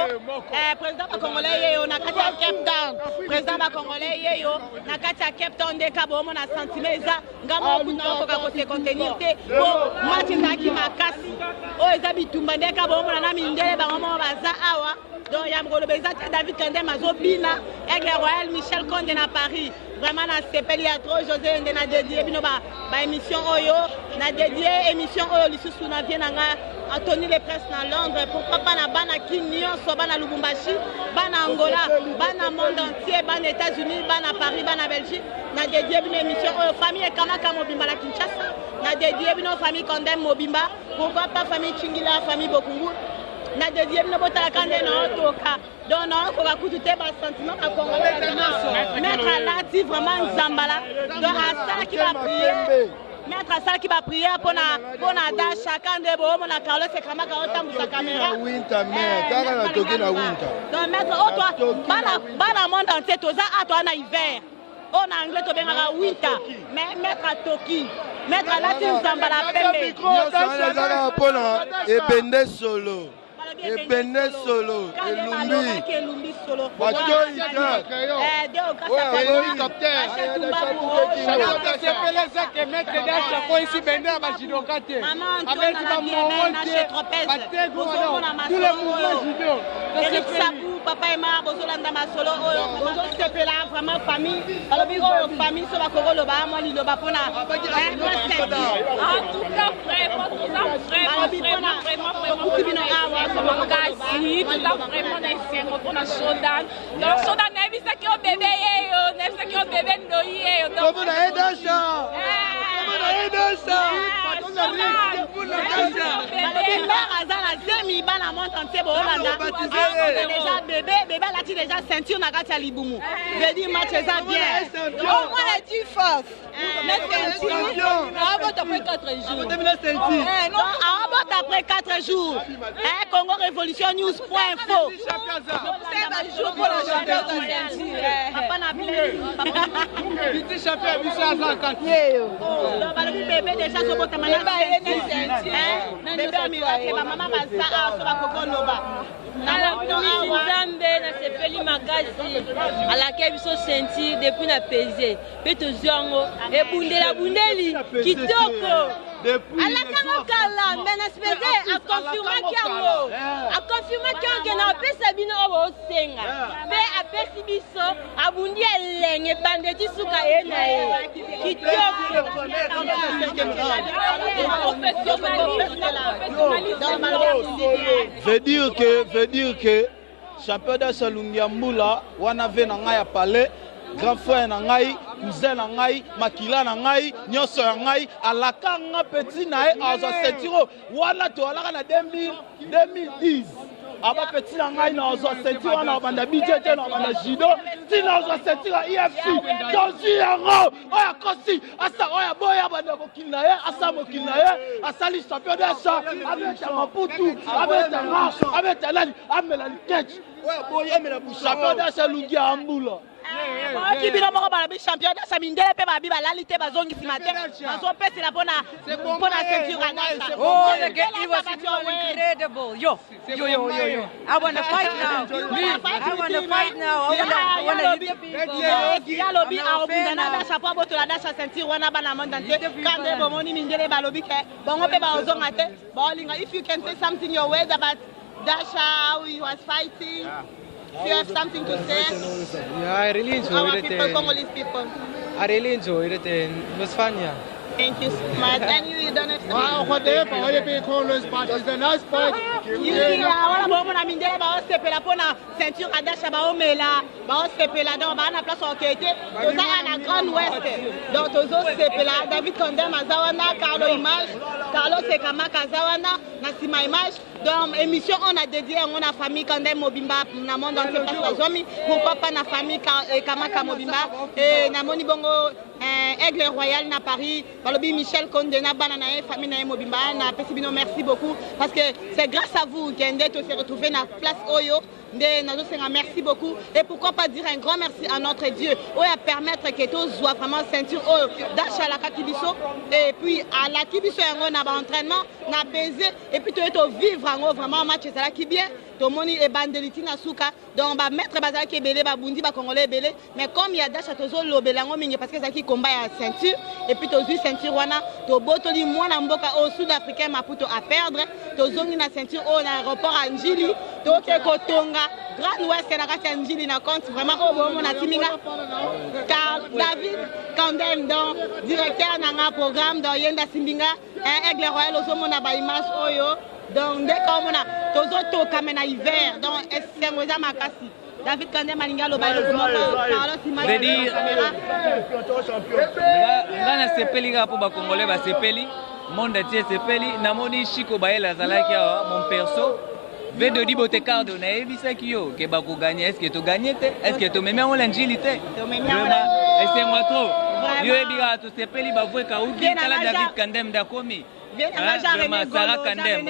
président ba congolais yeyo na kati ya Cape Town président ba congolais yeyo na kati ya Cape Town de kabo mo na sentiment eza ngamo kuno ko ko se contenir te po match ezaki makasi o eza bitumba de kabo mo na mindele ba mo baza awa donc ya mgolo beza David Kandem azobina Aigle Royal Michel Konde na Paris vraiment na sepeli ya trop José Ndé na dédié bino ba émission oyo na dédié émission oyo lisusu na bien nga Anthony les presse na Londres pourquoi pas na bana Kinyon so bana Lubumbashi bana Angola bana monde entier bana États-Unis bana Paris bana Belgique na dédié bino émission oyo famille Kamaka Mobimba la Kinshasa na dédié bino famille Kandem Mobimba pourquoi pas famille Chingila famille Bokungu na dédié bino botala kande na toka donc non ko bakutu te ba sentiment ka congolais mettre Lati vraiment Nzambala donc à ça qui va prier mettre à ça qui va prier pour na Dasha kande bo mo na Carlos Kamaka otambusa caméra winter mais kaka na toki na winter donc mettre auto bana monde entier toza ato na hiver on anglais to benga winter mais mettre à Toki mettre à Lati Nzambala pembe yo ça pona ebende solo Ebene solo, Elumbi Bato Ita hélicoptère c'est que mettre Dasha pour ici Benda Bajidokate avec ma tous les mouvements judo Eric Sabou, Papa Emma, Bozolanda Masolo, Bozosepela, vraiment famille, alors famille sur la Koroloba, moi Liloba Pona. En tout cas, vraiment, on a Sodan. Donc, Sodan, Nevisa qui ont bébé, Nevisa qui ont bébé, Noye. Comment on a aidé ça? Déjà bébé là tu déjà ceinture na kati ya libumu. Je dis match ça bien. Au moins les 10 forces. Après 4 jours. Congo Révolution News.info. Pour le champion Papa n'a bébé déjà so botama na bébé amiracle ba mama basa so ba kokoloba Nzambe na sepeli makasi alake biso sentir depuis na pesé pe tozango ebundela bundeli kitoko alaka kala mbena spécial a confirmer que na pesa bino obo senga pe apesi biso abundi elenge bandeti suka ena kitoko veut dire que champion de Salungia Mbula wana ve na ngai ya palais grand frère na ngai cousin na ngai makila na ngai nyoso na ngai alaka nga petit na e aza ceinture wana to alaka na 2010 aba petit na ngai na aza ceinture wana banda BJJ na banda judo tina aza ceinture IFC dozi yango oya kosi asa oya boya banda mokili na ye asa mokili na ye asali champion de sa abeta maputu abeta marche abeta lali amela likech oya boya amela bu champion de sa Lungia Mbula qui bino moko bala bi champion de samindele pe babi balali te bazongi simate bazo pesi na pona ceinture anasa oh the game was incredible yo I want to fight now I want to fight now I want to hit the people ya lobi a obunda na dasha po boto la dasha ceinture wana bana monde te kande bomoni mindele balobi ke bongo pe bazonga te bowling if you can say something your way about Dasha how he was fighting. Do you have something to say? Yeah, I really enjoyed it. Congolese people. I really enjoyed it. It was fun, yeah. Thank you so much. And you don't have to. Wow, what they be Congolese party is a nice party. Wala bomo na mindele ba osepela pona ceinture Adasha ba omela ba osepela donc ba na place okete toza na Grand Ouest donc tozo sepela David Kandem azawana Carlo Image Carlos Kamaka azawana na sima Image donc émission on a dédié on a famille Kandem Mobimba na monde entier parce que zomi pourquoi pas na famille Kamaka Mobimba et na moni bongo Aigle Royal na Paris balobi Michel Konde na bana na famille na Mobimba na pesibino merci beaucoup parce que c'est grâce à vous Gende to se retrouver na place Oyo Merci beaucoup. Et pourquoi pas dire un grand merci à notre Dieu. On va permettre que tous soient vraiment ceinture d'achat à la Kibiso. Et puis à la Kibiso, on a un entraînement, on a baisé. Et puis tu es vivre vraiment un match qui bien. Tomoni et Bandeliti Nasuka, donc on va mettre Bazala qui est belé, Babundi, Congolais belé. Mais comme il y a Dacha Tozo, l'Obelango, parce que Zaki combat à ceinture, et puis Tozu ceinture Wana, Tobotoli, moi, Namboka au sud-africain, Maputo à perdre, Tozongi na ceinture au aéroport à Njili, Toke Kotonga, Grand Ouest, Kenakati Njili na compte, vraiment au bon na Timinga, car David Kandem, donc directeur d'un programme dans Yenda Simbinga, un aigle royal au sommet na Baïmas Oyo. Donc, dès qu'on a tous les hiver, donc c'est un makasi. David Kandem Malinga le bail le Carlos Imani ngana sepeli ga po ba Congolais ba sepeli monde entier sepeli namoni Chico Baela zalaki mon perso Vedodi bote cardo na ebisaki yo ke ba ko gagner est-ce que tu gagner est-ce que tu même on l'angilité et c'est moi trop yo ebira to sepeli ba voe ka uki kala David Kandem dakomi vraiment Sarah Kandem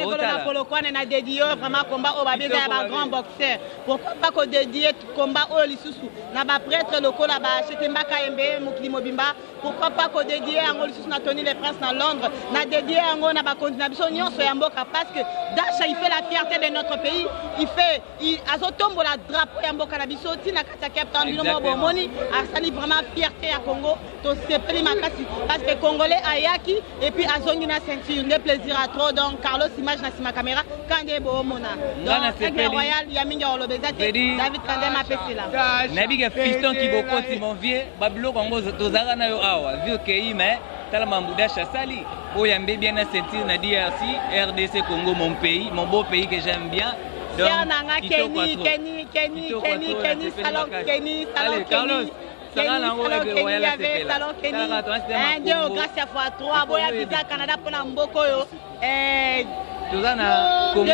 a dédié vraiment combat au babé un grand boxeur pourquoi pas qu'on dédie combat au lisusu na ba prêtre locaux là bas chez Mbaka Mbe Mukli Mobimba pourquoi pas qu'on dédie un lisusu na Tony les Princes dans Londres na dédié un na ba continuation nyonso ya mboka parce que Dacha il fait la fierté de notre pays il azotombo la drapeau ya mboka na biso tina kata Cape Town bino mo bomoni asali vraiment fierté à Congo to sepeli makasi parce que Congolais ayaki et puis azongi na ceinture ne plaisir à trop donc Carlos image na sima caméra kande bo mona donc aigle royal ya mingi olobezate David Kandem apesi là nabiga fiston ki bokoti mon vieux babilo kongo tozaka na yo awa vu que mais tala mambuda chasali oyambe bien na ceinture na DRC RDC Congo mon pays mon beau pays que j'aime bien donc Kenny salon Kenny grâce à 3 boya visa Canada pour la mboko yo Tuzana Congo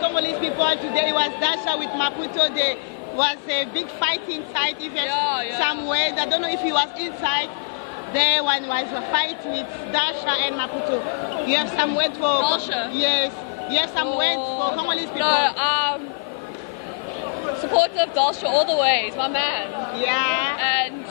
Congolese people today was Dacha with Maputo. There was a big fight inside. If somewhere, I don't know if he was inside. There one was a fight with Dacha and Maputo. You have some words for yes. You have some words for Congolese people. No, supportive Dalsha all the way. He's my man. Yeah. And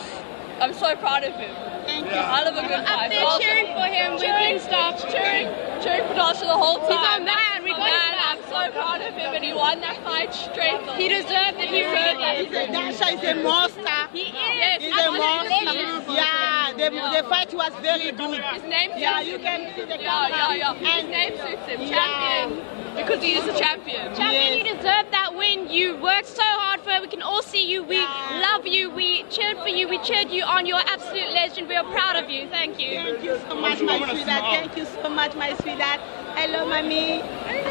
I'm so proud of him. Thank you. I love a good fight. They're cheering for him. We couldn't stop cheering for Dalsha the whole time. He's our man. We got him. I'm so proud of him, and he won that fight straight. He deserved it. He really did. Dacha is a monster. He is. He's a monster. Yeah, the fight was very good. His name suits you can see the camera. His name suits him. Champion. Because he is a champion. Champion, you deserve that win. You worked so hard for it. We can all see you. We love you. We cheered for you. We cheered you on. You're an absolute legend. We are proud of you. Thank you. Thank you so much, my sweetheart. Thank you so much, my sweetheart. Hello, mommy.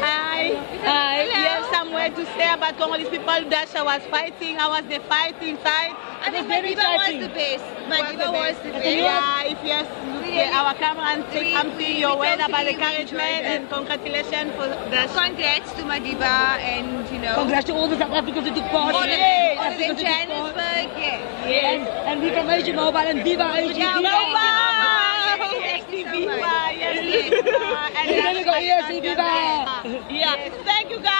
Hi. Hi. You have somewhere to say about Congolese people. Dacha was fighting. How was the fight inside? I think Madiba was the best. Madiba was the best. Yeah, if you look our camera and say something, your word about encouragement and congratulations for Dacha. Congrats to Madiba and, you know. Congrats to all the South Africans who took part. All of them in Johannesburg, yes. And we can raise your mobile and Viva AG. Viva! Thank you so much. Yes, thank you guys.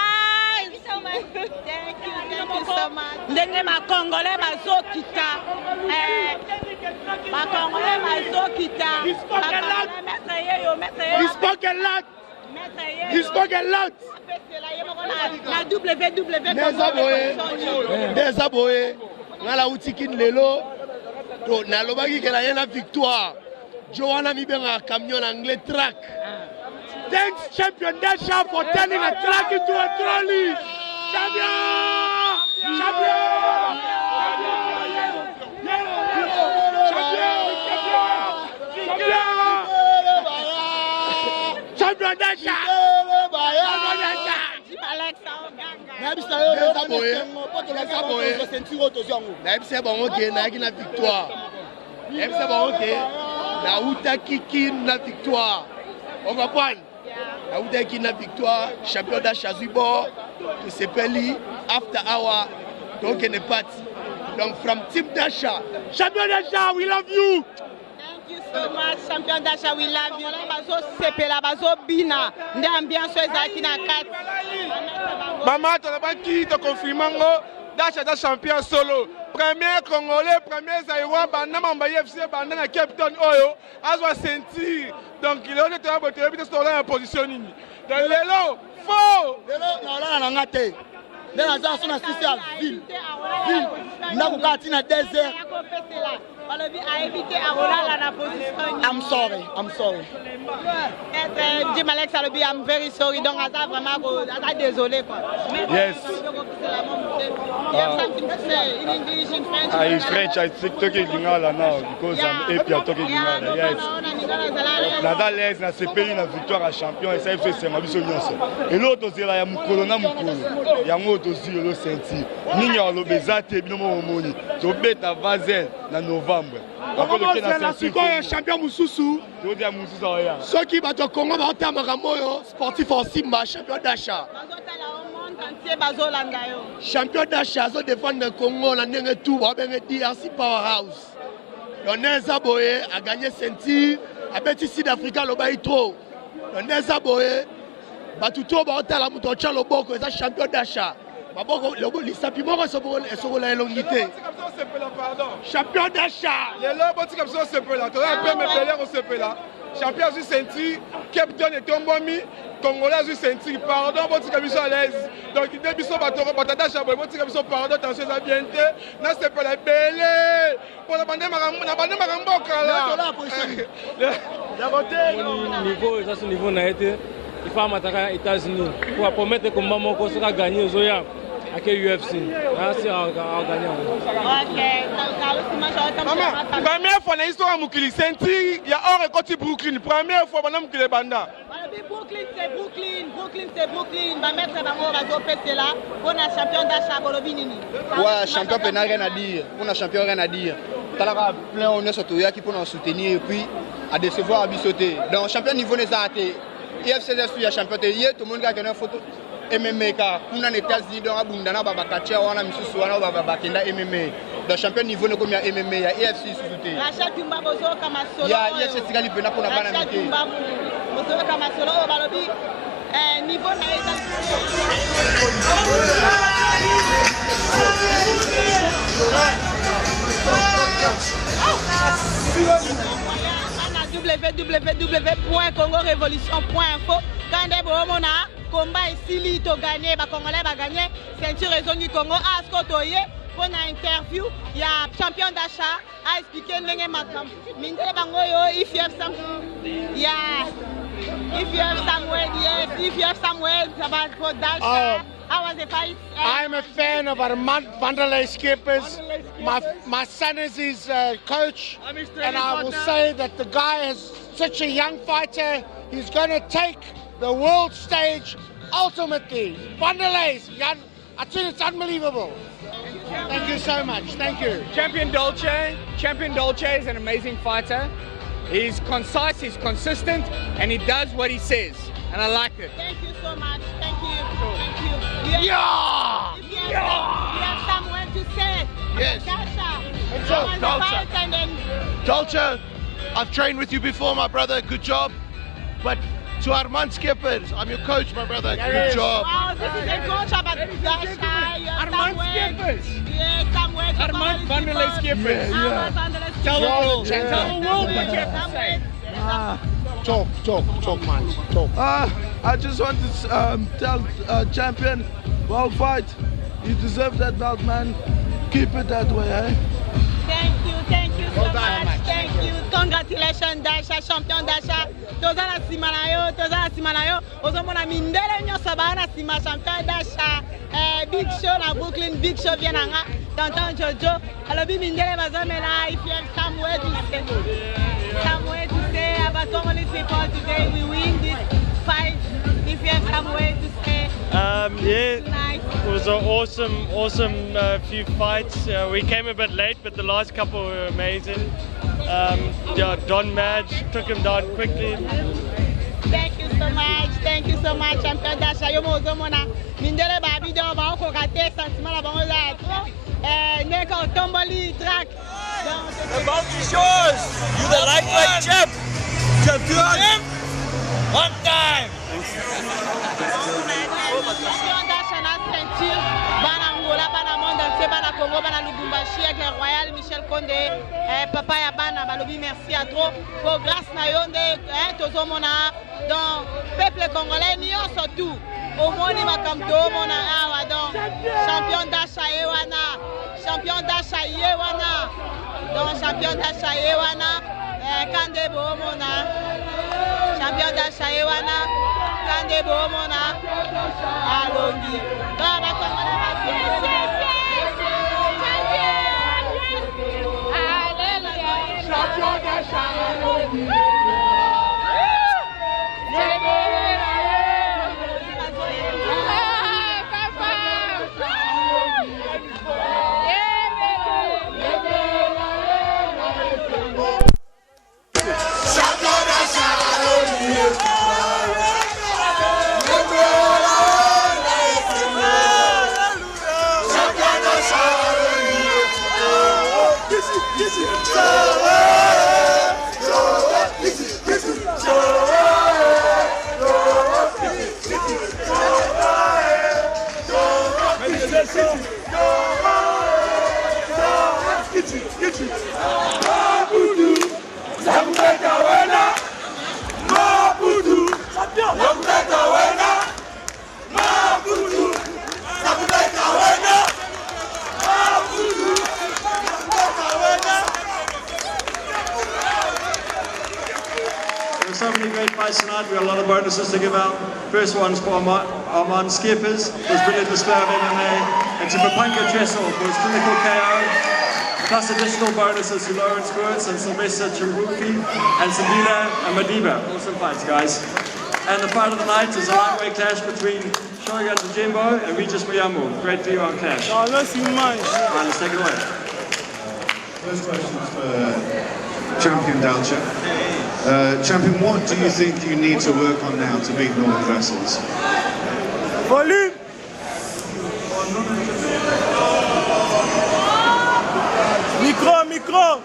Thank you so much. Thank you so much. Ndenge makongole bazokita. Makongole bazokita. He spoke a lot. He spoke a lot. Na WW. Desaboye. Ngala utikin lelo. To nalobaki kela yena victoire. Joanna Mibenga camion anglais track. Thanks champion Dacha for turning a track into a trolley. Champion! Champion Dacha! Naebise bango ke nayaki na victoire. Naebise bango ke nautaki kin na victoire. On comprend? Nautaki na victoire. Champion Dacha Zuibo to sepeli after hour. Donc on est parti. Donc from Team Dacha. Champion Dacha, we love you. Thank you so much, Champion Dacha, we love you. Bazo sepela, bazo bina. Nde ambiance ezaki na kati. Maman, tu n'as pas qui te confirme Dacha champion solo. Premier Congolais, premier Zaïrois, Bandama FC, Bandana Captain Oyo, Azwa Senti. Donc il est honnête de te en position. Donc Lelo, faux! Lelo, non, là, les gens sont assistés à ville. Nous avons gardé dans le désert. I'm sorry. Jim Alex Alobi, I'm very sorry. Donc, vraiment, désolé. Yes. You have something to say in English, in French? In French, I speak talking Lingala now because I'm happy I'm talking Lingala. Yes. Nadal est na CPI na victoire à champion et ça fait c'est ma biso nyonso. Et l'autre c'est là ya mukolo na mukolo. Ya ngoto aussi le senti. Ninya lo bezate bino mo moni. To beta Vazel na novembre. Après le Kenya c'est champion mususu. To dia mususu oya. Ceux qui battent Congo ba tamaka moyo sportif en Simba champion d'achat. Champion d'achat, so défendre le Congo, on a gagné tout, on a gagné DRC Powerhouse. On a Zaboye a gagné Senti, a battu Sud-Africa, le bail trop. On a Zaboye, Batuto, on a la moutoncha, le boko, c'est champion d'achat. Les sapiments sont la longité. Champion d'achat. Les lobes, comme ça, c'est peu là. Tu as un peu me on se peut là. Champion du Senti, Captain et Tombomi. Congolais du Senti, pardon, votre commission à l'aise. Donc, il débute son bateau, Batata Chabot, votre commission, pardon, attention à bien te. Non, c'est pas la belle. Pour la bande Maramboka là. Niveau, ça c'est niveau n'a été. Il faut m'attaquer aux États-Unis. Pour promettre que maman sera gagné aux Zoya. Avec UFC. Là, c'est à gagner. Maman, première fois dans l'histoire de Moukili Senti, il y a hors côté Brooklyn. Première fois pendant Moukili Banda. Brooklyn, c'est Brooklyn. Ma maître va là. On a champion d'achat pour le Binini. Ouais, champion n'a rien à dire. On a champion rien à dire. Tu as plein honneur sur toi qui peut nous soutenir et puis à décevoir à bissoter. Donc, champion niveau n'est pas athée. IFC est champion de hier, tout le monde a gagné une photo. MMA car on a les États-Unis dans Abundana Babakacha on a Misusu on a Babakenda MMA le champion niveau ne comme il y a MMA il y a EFC sous-côté Rachat Tumba Bozo Kamasolo il y a EFC Tigali Pena pour la banane Rachat Tumba Bozo Kamasolo au Balobi niveau www.congorevolution.info quand des bon combat ici to gagner ba congolais ba gagner ceinture raison du Congo asko toye pour une interview il y a champion d'achat a expliqué ndenge makam mindele bango yo if you have some if you have some words about for Dasha how was the fight? I'm a fan of Armand Vanderlei Skippers. My son is his coach, and I will say that the guy is such a young fighter. He's going to take the world stage ultimately. Vanderlei, I think it's unbelievable. Thank you so much. Thank you. Champion Dolce is an amazing fighter. He's concise, he's consistent, and he does what he says. And I like it. Thank you so much. Thank you. Thank you. You have someone to say. Yes. Dolce, I've trained with you before, my brother. Good job. But to Armand Skippers, I'm your coach, my brother. Good job. Wow, this is a coach about Armand Skippers. Yes, somewhere. Armand Vanderlei Skippers. Tell the world what you have to say. Talk, man. Talk. I just want to tell champion, well fight. You deserve that belt, man. Keep it that way, eh? Thank you so much. Thank you. Congratulations, Dasha, champion Dasha. Toza la simanayo. Ozomona mindele nyoso bana sima champion Dasha. Big show na Brooklyn, big show vienanga. Tonton Jojo. Alobi mindele bazomela. If you have somewhere to say about Congolese people today, we win this fight. If you have somewhere to say. It was an awesome few fights. We came a bit late, but the last couple were amazing. Don Madge took him down quickly. Thank you so much, champion Dasha. Yo mozo mona mindele ba video ba ko raté sentiment la bango la trop. Neko tomboli track. The bounty shows you the lightweight champ. Champion. One time. Champion Dasha na bana Congo bana Lubumbashi avec Royal Michel Condé papa ya bana balobi merci à trop pour grâce na yo nde tozomona donc peuple congolais nyonso tout omoni makambo tomona awa donc champion d'achat ye wana champion d'achat ye wana donc champion d'achat ye wana kande bomona champion d'achat ye wana kande bomona alongi baba champion d'achat So many great fights tonight. We have a lot of bonuses to give out. First one's for Armand Skippers for his brilliant display of MMA, and to Papanka Dressel for his clinical KO, plus additional bonuses to Lawrence Wirtz and Sylvester Chimbuki and Sabina and Madiba. Awesome fights, guys. And the fight of the night is a lightweight clash between Shogun Jimbo and Regis Muyambo. Great view on cash. Right, let's take it away. First question is for Champion Dalcha. Champion, what do you think you need to work on now to beat Norman Vessels? Volume! Micro!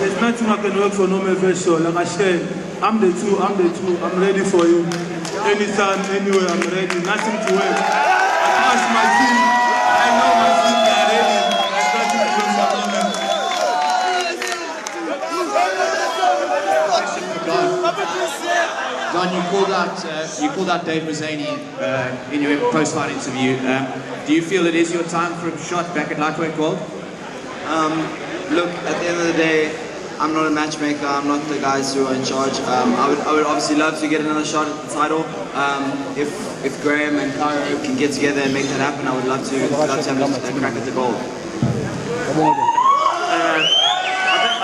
There's nothing I can work for Norman Vessels. Like I said, I'm the two. I'm ready for you. Anytime, anywhere, I'm ready. Nothing to work. I trust my team. I know my team are ready. There's nothing to work for Norman. Don, you called out Dave Mazzani in your post-fight interview. Do you feel it is your time for a shot back at lightweight gold? Look, at the end of the day, I'm not a matchmaker. I'm not the guys who are in charge. I would obviously love to get another shot at the title. If Graham and Cairo can get together and make that happen, I would love to have a crack at the gold.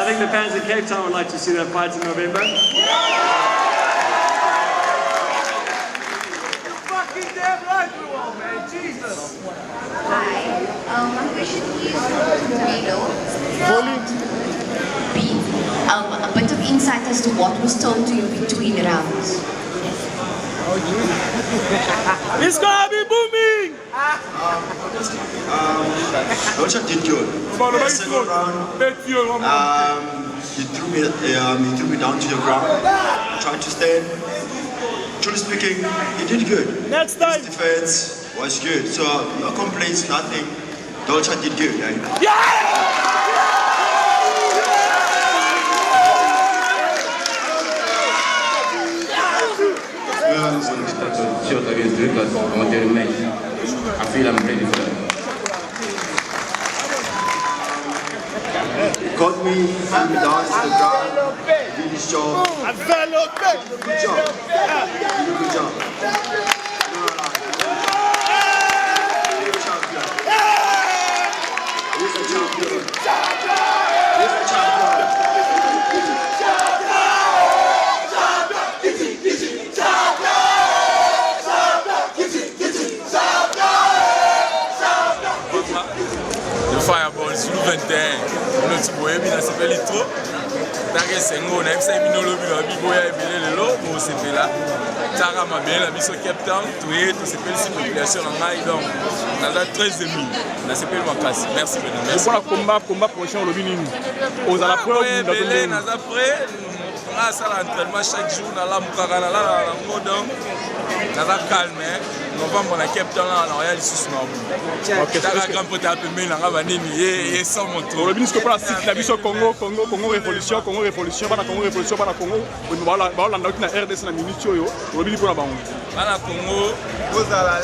I think the fans in Cape Town would like to see that fight in November. Hi, my question is Toledo. A bit of insight as to what was told to you between rounds. It's gonna be booming! Dalcha did good. The second round, he threw me down to the ground. Tried to stand. Truly speaking, he did good. Next time. His defense was good. So no complaints, nothing. Dalcha did good. Eh? Shot against Drake, but I want to make. I feel I'm ready for that. He caught me, threw me down to the ground, did his job. Good job. Good job. He's a champion. He's a champion. Fireball sur 21 notre boye bina sepeli trop tanke sengo na ebisa bino lobi ba biboya ebele lelo bo sepela tara mabele la biso Cape Town tué to sepeli si population na ngai donc naza très ému na sepeli makasi merci bien merci pour la combat prochain lobi nini aux à la preuve ebele naza prêt grâce à l'entraînement chaque jour na la mukaka na la donc naza calme novembre na Cape Town na oya lisusu na obu taka grand pote apembeni nanga banini ye sans mon tour olobi nisko mpona site na biso Congo révolution bana Congo révolution bana Congo baolanda uti na RDC na minute oyo olobi mpona bango bana Congo bozala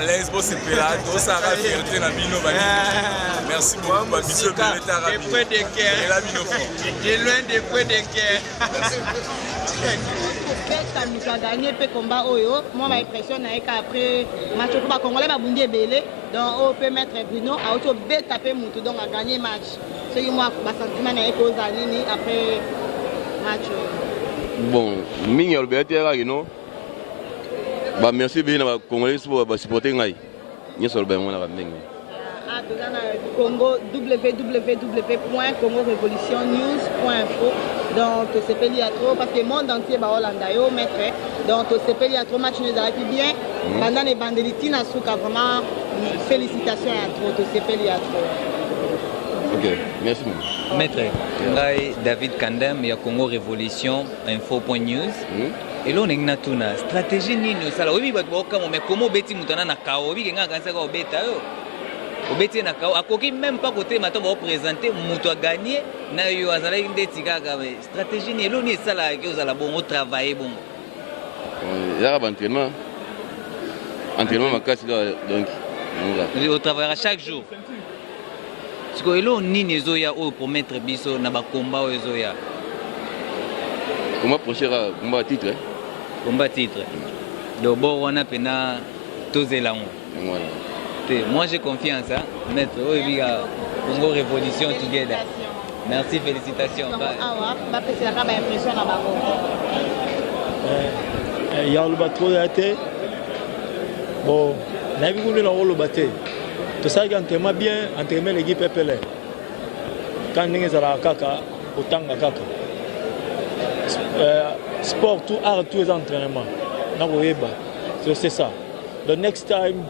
l'aise bosepela tosalaka fierté na bino banini merci beaucoup babiso beletaka ela bino fort de loin des points de cœur moto agagné mpe combat oyo moi baimpression na ye ka après match oyo bacongolais babundi ebele donc oyo mpe maître Bruno auti obeta mpe motu donc agagné match soki moi basentiment na ye mpe ozala nini après match oyo bon mingi alobela te kaka no bamerci ebele na bacongolais biso basupporte ngai nyonso alobela monaka mingi toza na Congo www.congorevolutionnews.info donc tosepeli ya trop parce que monde entier baolanda yo maître donc tosepeli ya trop match nous ezalaki bien banda na ebandeli ntina suka vraiment félicitations ya trop tosepeli ya trop. Ok, merci. Maître, ngai David Kandem ya Congo Révolution Info.news. Et là on est na tuna stratégie nini osala obi bato bakamo mais comment beti mutana na kao obi kenga kanisa ka obeta yo obeti na kao akoki même pas côté mato ba présenter muto a gagné na yo azala ndeti kaka stratégie ni elo ni esala ke ozala bon travailler bon ya ba entraînement makasi donc on travaillera chaque jour. Parce que elo nini ezoya o pour mettre biso na ba combat o ezoya combat prochain combat titre combat titre donc bon on a pena tozelango voilà. Moi j'ai confiance, hein. Maître, Congo Révolution together. Merci, félicitations. Il y a le bateau bon, n'a vu qu'on est dans le bateau. Tout ça, entraînement bien, entraînement l'équipe PPL. Quand on est à la kaka, autant de kaka. Sport, tout art, tous les entraînements. C'est ça. The next time.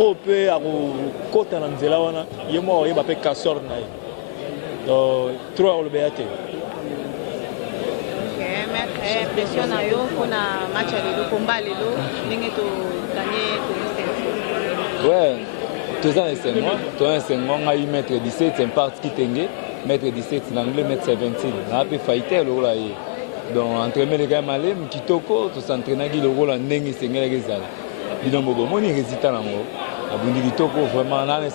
Ope akokota na nzela wana ye moko oyeba mpe kasor na ye donc trop olobeya te. maître impression na yo mpona match ya lelo komba lelo ndenge toganye komisensi ouais toza na esengo ngai maître 17 impart kitenge maître 17 na anglais maître 17 naa mpe fighter lokola ye donc entraînement lekai malemu kitoko tosentraînaki lokola ndenge esengelaki ezala bino bomoni résultat nango abundi kitoko vraiment na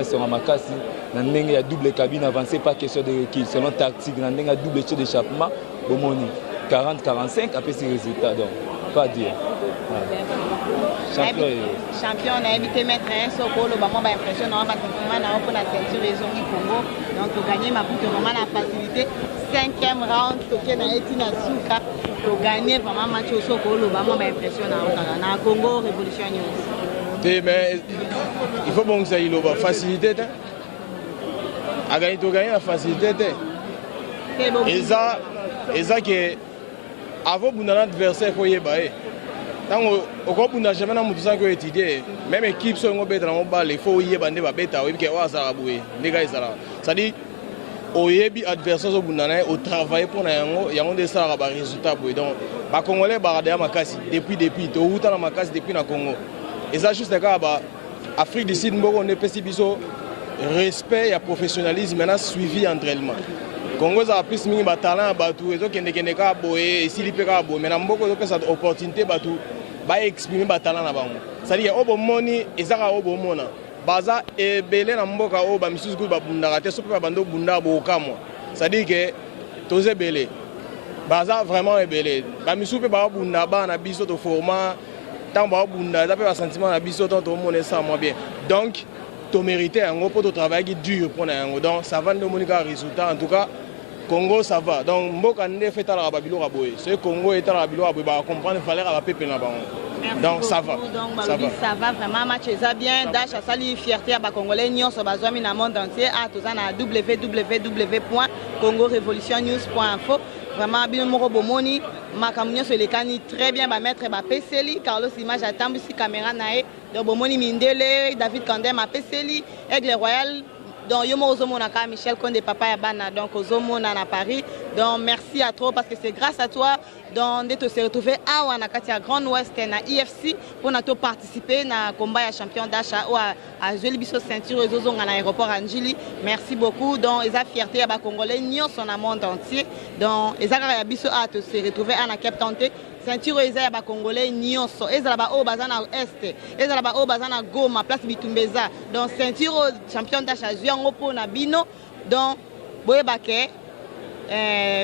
esengo makasi na ndenge ya double cabine avancé pas question de recul selon tactique na ndenge ya double saut d'échappement bomoni 40-45 apesi résultat donc pas dire champion na évité mettre soko oloba mwa baimpression na basentima na yo mpona ceinture ezongi Congo donc toganye maputo vraiment na facilité 5e round toke na ye ntina suka toganye vraiment match oyo soko oloba mwa baimpression na yo kaka na Congo Révolution News. Mais il faut bon que ça y ait facilité. A gagner, tu gagnes la facilité. Et ça que avant de l'adversaire, il faut y aller. Tant qu'on n'a jamais étudié, même équipe sur un bête dans balle, il faut y aller dans bête à que ça a boué. Ça dit au yebi adversaire au bundana au travail pour il y a des ça ba résultat donc ba congolais ba ma makasi depuis to uta na makasi depuis na Congo. Et ça juste cas bah Afrique du Sud on est pesi biso respect et professionnalisme maintenant suivi entraînement. Congo ça a plus mingi ba talent ba tout ezo kende ka boye esili pe ka boye maintenant mboko zo pesa opportunité ba tout ba exprimer ba talent na bango. Ça dit obo moni ezaka obo mona baza ebele na mboka o ba misusu ku ba bundaka te so pe ba bando bunda bo kamwa. Ça dit que toze belé baza vraiment ebele ba misusu pe ba bunda ba na biso to format tant ba bunda ça peut un sentiment na biso tant tout monde ça moi bien donc tu mérites un gros pour travail dur pour un donc ça va nous montrer un résultat en tout cas Congo ça va donc mboka ndé fait à la babilo raboye ce Congo est à la babilo raboye ba comprendre valeur à la pepe na bango donc ça va ça va vraiment match ça bien dash à sali fierté à ba congolais nyonso bazwami na monde entier à toza na www.congorevolutionnews.info vraiment bien moko bomoni makambo nyonso elekani très bien ba maître ba peseli Carlos Image atambusi caméra nae donc bomoni mindele David Kandem a peseli Aigle Royal Donc yomo ozomonaka Michel Konde papa ya bana donc ozomona na Paris. Donc merci à toi parce que c'est grâce à toi donc de te se retrouver awa na kati ya Grand Ouest na IFC pour na to participer na combat ya champion d'achat ou à joli biso ceinture ezozonga na aéroport Anjili. Merci beaucoup. Donc eza fierté ya ba congolais nyonso na monde entier. Donc ezaka ya biso a te se retrouver na Cape Town. Ceinture eza ya ba congolais nyonso ezala ba o bazana est ezala ba o bazana Goma place Bitumbeza. Donc ceinture champion d'achat yango po na bino. Donc boye baké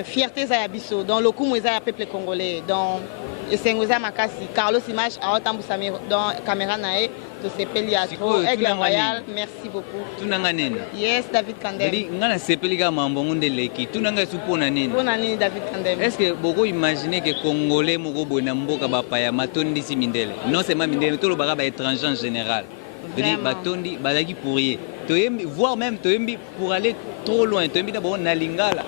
fierté za ya biso donc le coup eza ya peuple congolais donc esengoza makasi Carlos Image a otambusa donc caméra nae to sepeli ya trop Aigle Royal merci beaucoup tunanga nini yes David Kandem ndi ngana sepeli ga mambo ndeleki tunanga supona nini David Kandem est-ce que boko imaginer que congolais moko bona mboka bapaya matondi si mindele non c'est ma mindele to lo baga ba étranger en général ndi batondi balaki pourrier toyembi voire même toyembi pour aller trop loin toyembi d'abord na lingala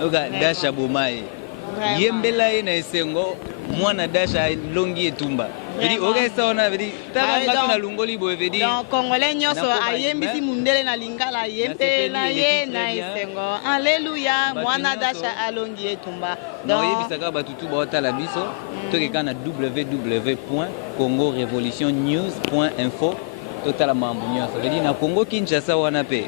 oka dasha bomai yembela ina esengo mwana dasha longi etumba vedi oka saona vedi tanga na lungoli bo vedi donc congolais nyoso ayembisi mundele na lingala yembela ye na esengo alléluia mwana dasha alongi etumba donc yebisaka batutu baotala biso tokeka na www.congorevolutionnews.info totala mambo nyonso vedi na Congo Kinshasa wana pe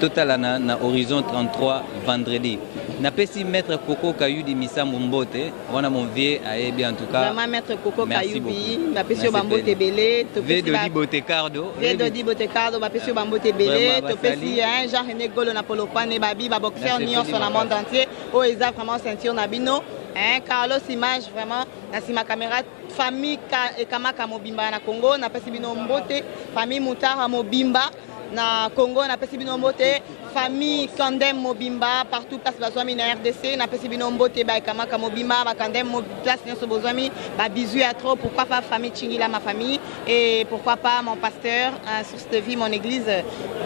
total na horizon 33 vendredi. N'a pas si maître Coco Kayudi Misambo Mbote, on a mon vieux aébi en tout cas. Vraiment maître Coco Kayudi, ma pesio Bambote Belé, to Vedodi Botecardo, Vedodi Botecardo, ma pesio Bambote Belé, to pesi un Jean René Golo na Polo Pane Babi, ba boxeur nion sur le monde entier. Oh Eza vraiment ceinture nabino, hein Carlos Image vraiment na si ma caméra famille et Kamaka Mobimba na Congo, na pesi bino Mbote, famille Moutara Mobimba na Congo na pesi bino Mbote, famille Kandem Mobimba partout place bazwami na RDC na pesi bino Mbote ba Kamaka Mobimba ba Kandem place nyoso bozwami ba bisous à trop pourquoi pas famille Chingila ma famille et pourquoi pas mon pasteur source de vie mon église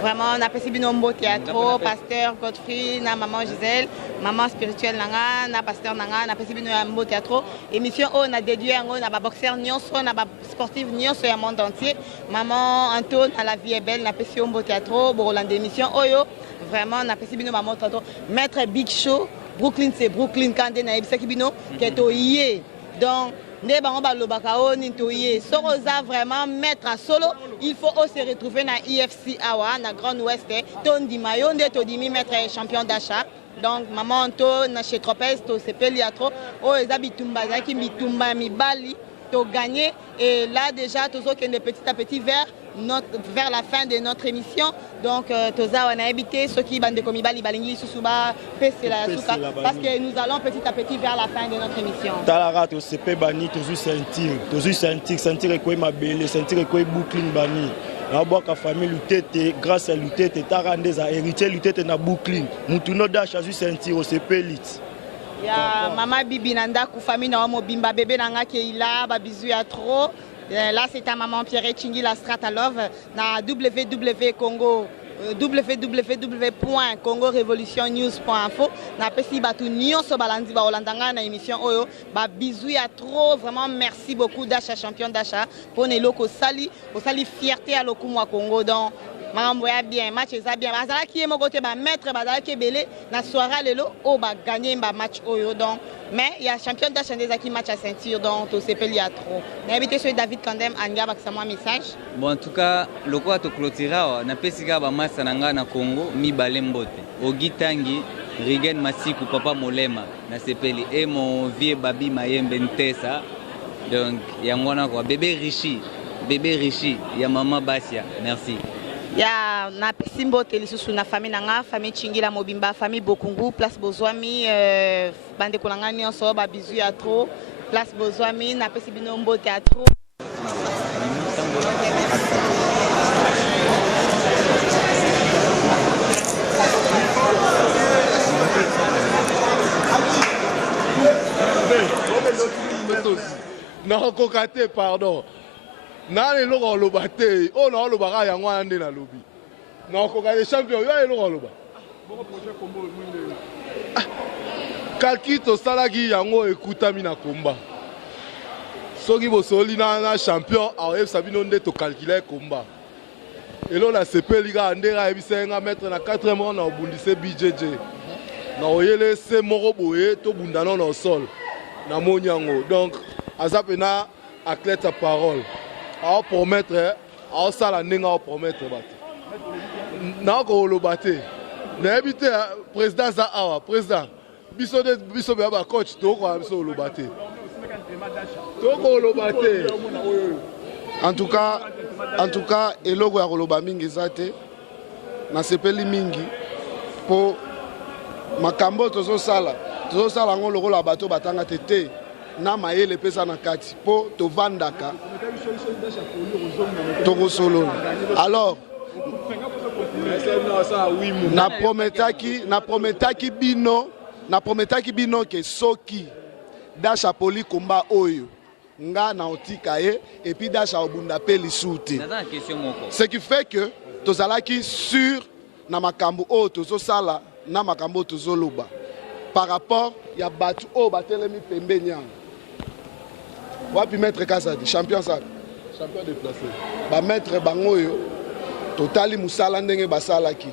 vraiment na pesi bino Mbote à trop pasteur Godfrey na maman Gisèle maman spirituelle nanga na pasteur nanga na pesi bino Mbote à trop émission o na dédié ngo na ba boxeur nyonso na ba sportif nyonso ya monde entier maman Antoine à la vie est belle na pesi Mbote à trop Roland d'émission oyo vraiment na pesi bino maman tonton maître Big Show Brooklyn c'est Brooklyn Kandé na ebisaki bino keto yé donc ne bango balobaka o ni toyé soroza vraiment maître à solo il faut aussi se retrouver na IFC awa na Grand Ouest tondi mayo nde to dimi maître champion d'achat donc maman to na chez Tropez to sepeli atro o eza bitumba zaki bitumba mibali to gagner et là déjà tozo kende petit à petit vers la fin de notre émission donc toza on a habité ceux qui bande comme Ibali balingi susuba pese la suka parce que nous allons petit à petit vers la fin de notre émission talara to sepe bani tozu sentir ko mabele sentir ko boucline bani na boka famille lutete grâce à lutete tarande za héritier lutete na boucline mutuno dasha zu sentir o sepe lit ya mama bibi nanda ku famille na mobimba bébé nanga ke ila ba bisous à trop. Là c'est ta maman Pierre Chingi la Stratalove na www.congorevolutionnews.info na pesi batu nyonso balandi ba olandanga na émission oyo ba bisous ya trop vraiment merci beaucoup d'achat champion d'achat pour ne loko sali fierté à lokumu wa Congo donc mambo ya bien match eza bien bazala ki mo côté ba maître bazala ki belé na soirée lelo o ba gagner ba match oyo donc mais il y a champion d'achat des qui match à ceinture donc to sepeli ya trop na habité sur David Kandem anga ba moi message bon en tout cas loko to clôturera na pesika ba match nanga na Congo mi balembote ogitangi Rigen Masiku papa Molema na sepeli et mon vieux Babi Mayembe Ntesa donc yangona quoi bébé Richi ya maman Basia merci. Ya na simbo telisusu na famille nanga famille Chingila Mobimba famille Bokungu place Bozwami bande kolanga nyonso ba bisous ya trop place Bozwami na pesi bino mbote ya trop non kokate pardon nani loko loba te o na loba ka yango ande na lobi na ko ka champion yo loko loba boko projet kombo mwinde kalki to salaki yango ekutami na komba soki bosoli na champion a sabino nde to calculer komba elo na sepeli ka ndera ebisenga mettre na 4e round na obundise BJJ na oyele se moko boye to bundana na sol na monyango donc azapena athlète à parole a promettre a sala ninga a promettre bato na ko lo baté na ebité président za awa président biso ba coach to ko biso lo baté to ko lo baté. En tout cas, eloko ya koloba mingi zate na sepeli mingi po makambo tozo sala ngo lokola bato batanga tete na mayele pesa na kati po tovandaka toko solo. Alors na prometaki bino ke soki dasha poli komba oyo nga na otika ye et puis dasha obunda pe lisuti. Ce qui fait que tozalaki sur na makambo o tozo sala na makambo tozo loba par rapport ya batu o batelemi pembeni yango. Wapi maître Kasadi champion déplacé ba maître bango yo totali musala ndenge basalaki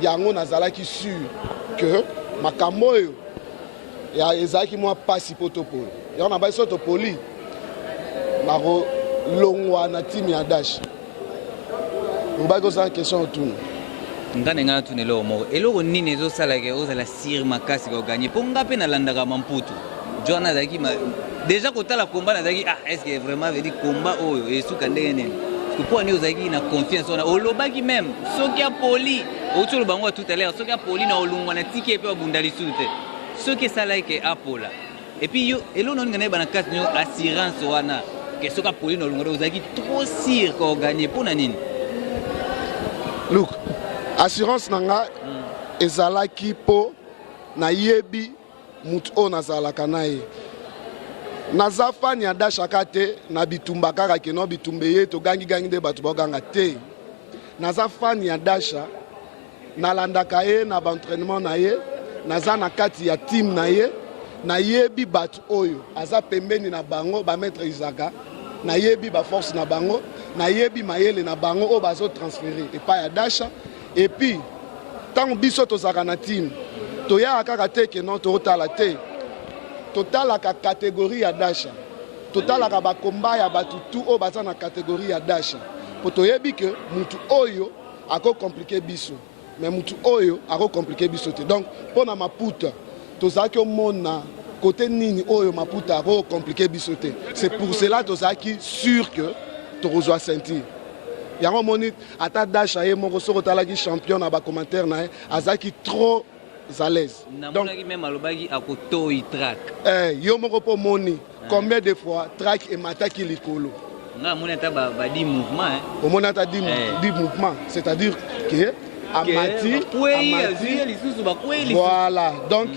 yango nazalaki sûr que makambo yo ya ezaki mwa pasi potopolo ya na baso to poli na longwa na team ya dash obako sa question autour ngana tunelo mo eloko nini ezosala ke ozala sir makasi ko gagner po ngape na landaka mamputu jona zaki déjà kotala combat na zaki est-ce que vraiment veut dire combat oyo esuka ndenge nini pour ani ozaki na confiance on olobaki même soki a poli otolo bango tout à l'heure soki a poli na olungwa na tiki pe abundali sute soki sala ke apola et puis yo elo non ngana bana kasi no assurance wana que soki a poli na olungwa ozaki trop sir ko gagner pour na nini. Look, assurance nanga ezalaki po na yebi mutu o nazalaka naye naza fani ya dasha kate na bitumba kaka keno bitumbe ye to gangi de batu baganga te naza fani ya dasha nalandaka ye na entraînement na ye naza na kati ya team na ye na yebi batu oyo aza pembeni na bango ba maître Isaka na yebi ba force na bango na yebi mayele na bango o bazo transférer et pas ya dasha. Et puis tant biso tozaka na team toya kaka te ke non totala te totala ka catégorie ya dasha totala ka ba combat ya batu tout o baza na catégorie ya dasha po toyebi ke mutu oyo ako compliquer biso mais mutu oyo ako compliquer biso te donc pona maputa tozaki omona côté nini oyo maputa ako compliquer biso te. C'est pour cela tozaki sûr que tozwa sentir yango moni ata dasha ye moko soko talaki champion na ba commentaire na azaki trop à l'aise. Donc même alobaki akotoi track yo moko po moni combien de fois track et mataki likolo nga moni ata ba di mouvement au moni ata di mouvement, c'est-à-dire que amati voilà donc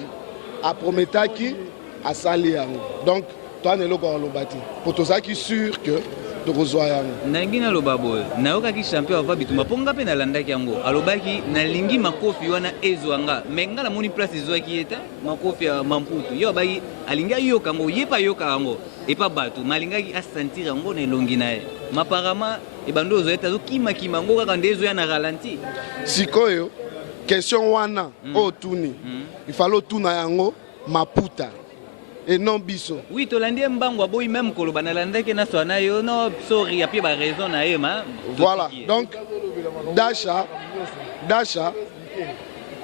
a prometaki a sali yango donc toi ne lo ko lobati pour tozaki sûr que nangi na loba boy nayokaki champion ava bituma po nga mpe nalandaki yango alobaki nalingi makofi wana ezwanga me nga namoni place ezwaki eta makofi ya mamputu yo abaki alingi ayoka yango ye pa yoka yango epa bato malingaki asentir yango na elongi na ye maparama ebando ozo eta azokima yango kaka nde ezoya na ralenti sikoyo question wana oyo tuni ifale otuna yango maputa et non biso. Oui, tolandi mbango aboyi même koloba nalandaki na swana yo no sorry apie ba raison na ye ma. Voilà. Donc Dasha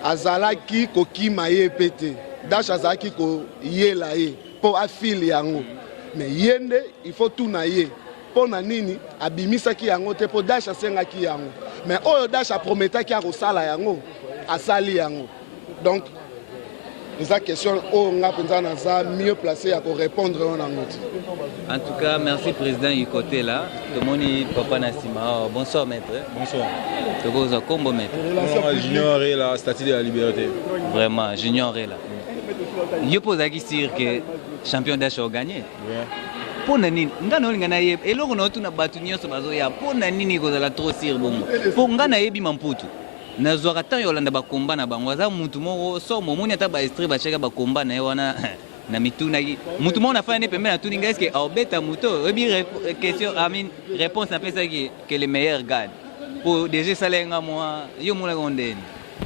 azalaki kokima ye pete. Dasha azalaki ko yela ye po afili yango. Mais yende il faut tout na ye. Po na nini abimisaki yango te po Dasha sengaki yango. Mais oyo Dasha prometaki akosala yango asali yango. Donc la question on a mieux placé à répondre en tout cas merci président du côté là tout le monde papa Nassima. Bonsoir maître. Bonsoir. Tu vous combo maître. J'ignorais la statue de la liberté. Vraiment j'ignorais là. Je pose la question que champion d'achat a gagné. Pour nani ngana olingana ye eloko na tuna batu nyonso bazoya pour nani ni kozala trop sir bongo pour ngana yebi mamputu nazwaka tan yolanda bakomba na bango aza mutu moko so momoni ata baestre bacheka bakomba na ye wana na mitunaki mutu moko nafanya ne pembeni atuninga eske aobeta muto oyebi question I mean réponse napesaki que le meilleur gagne po déjà salenga moi yo mona kondeni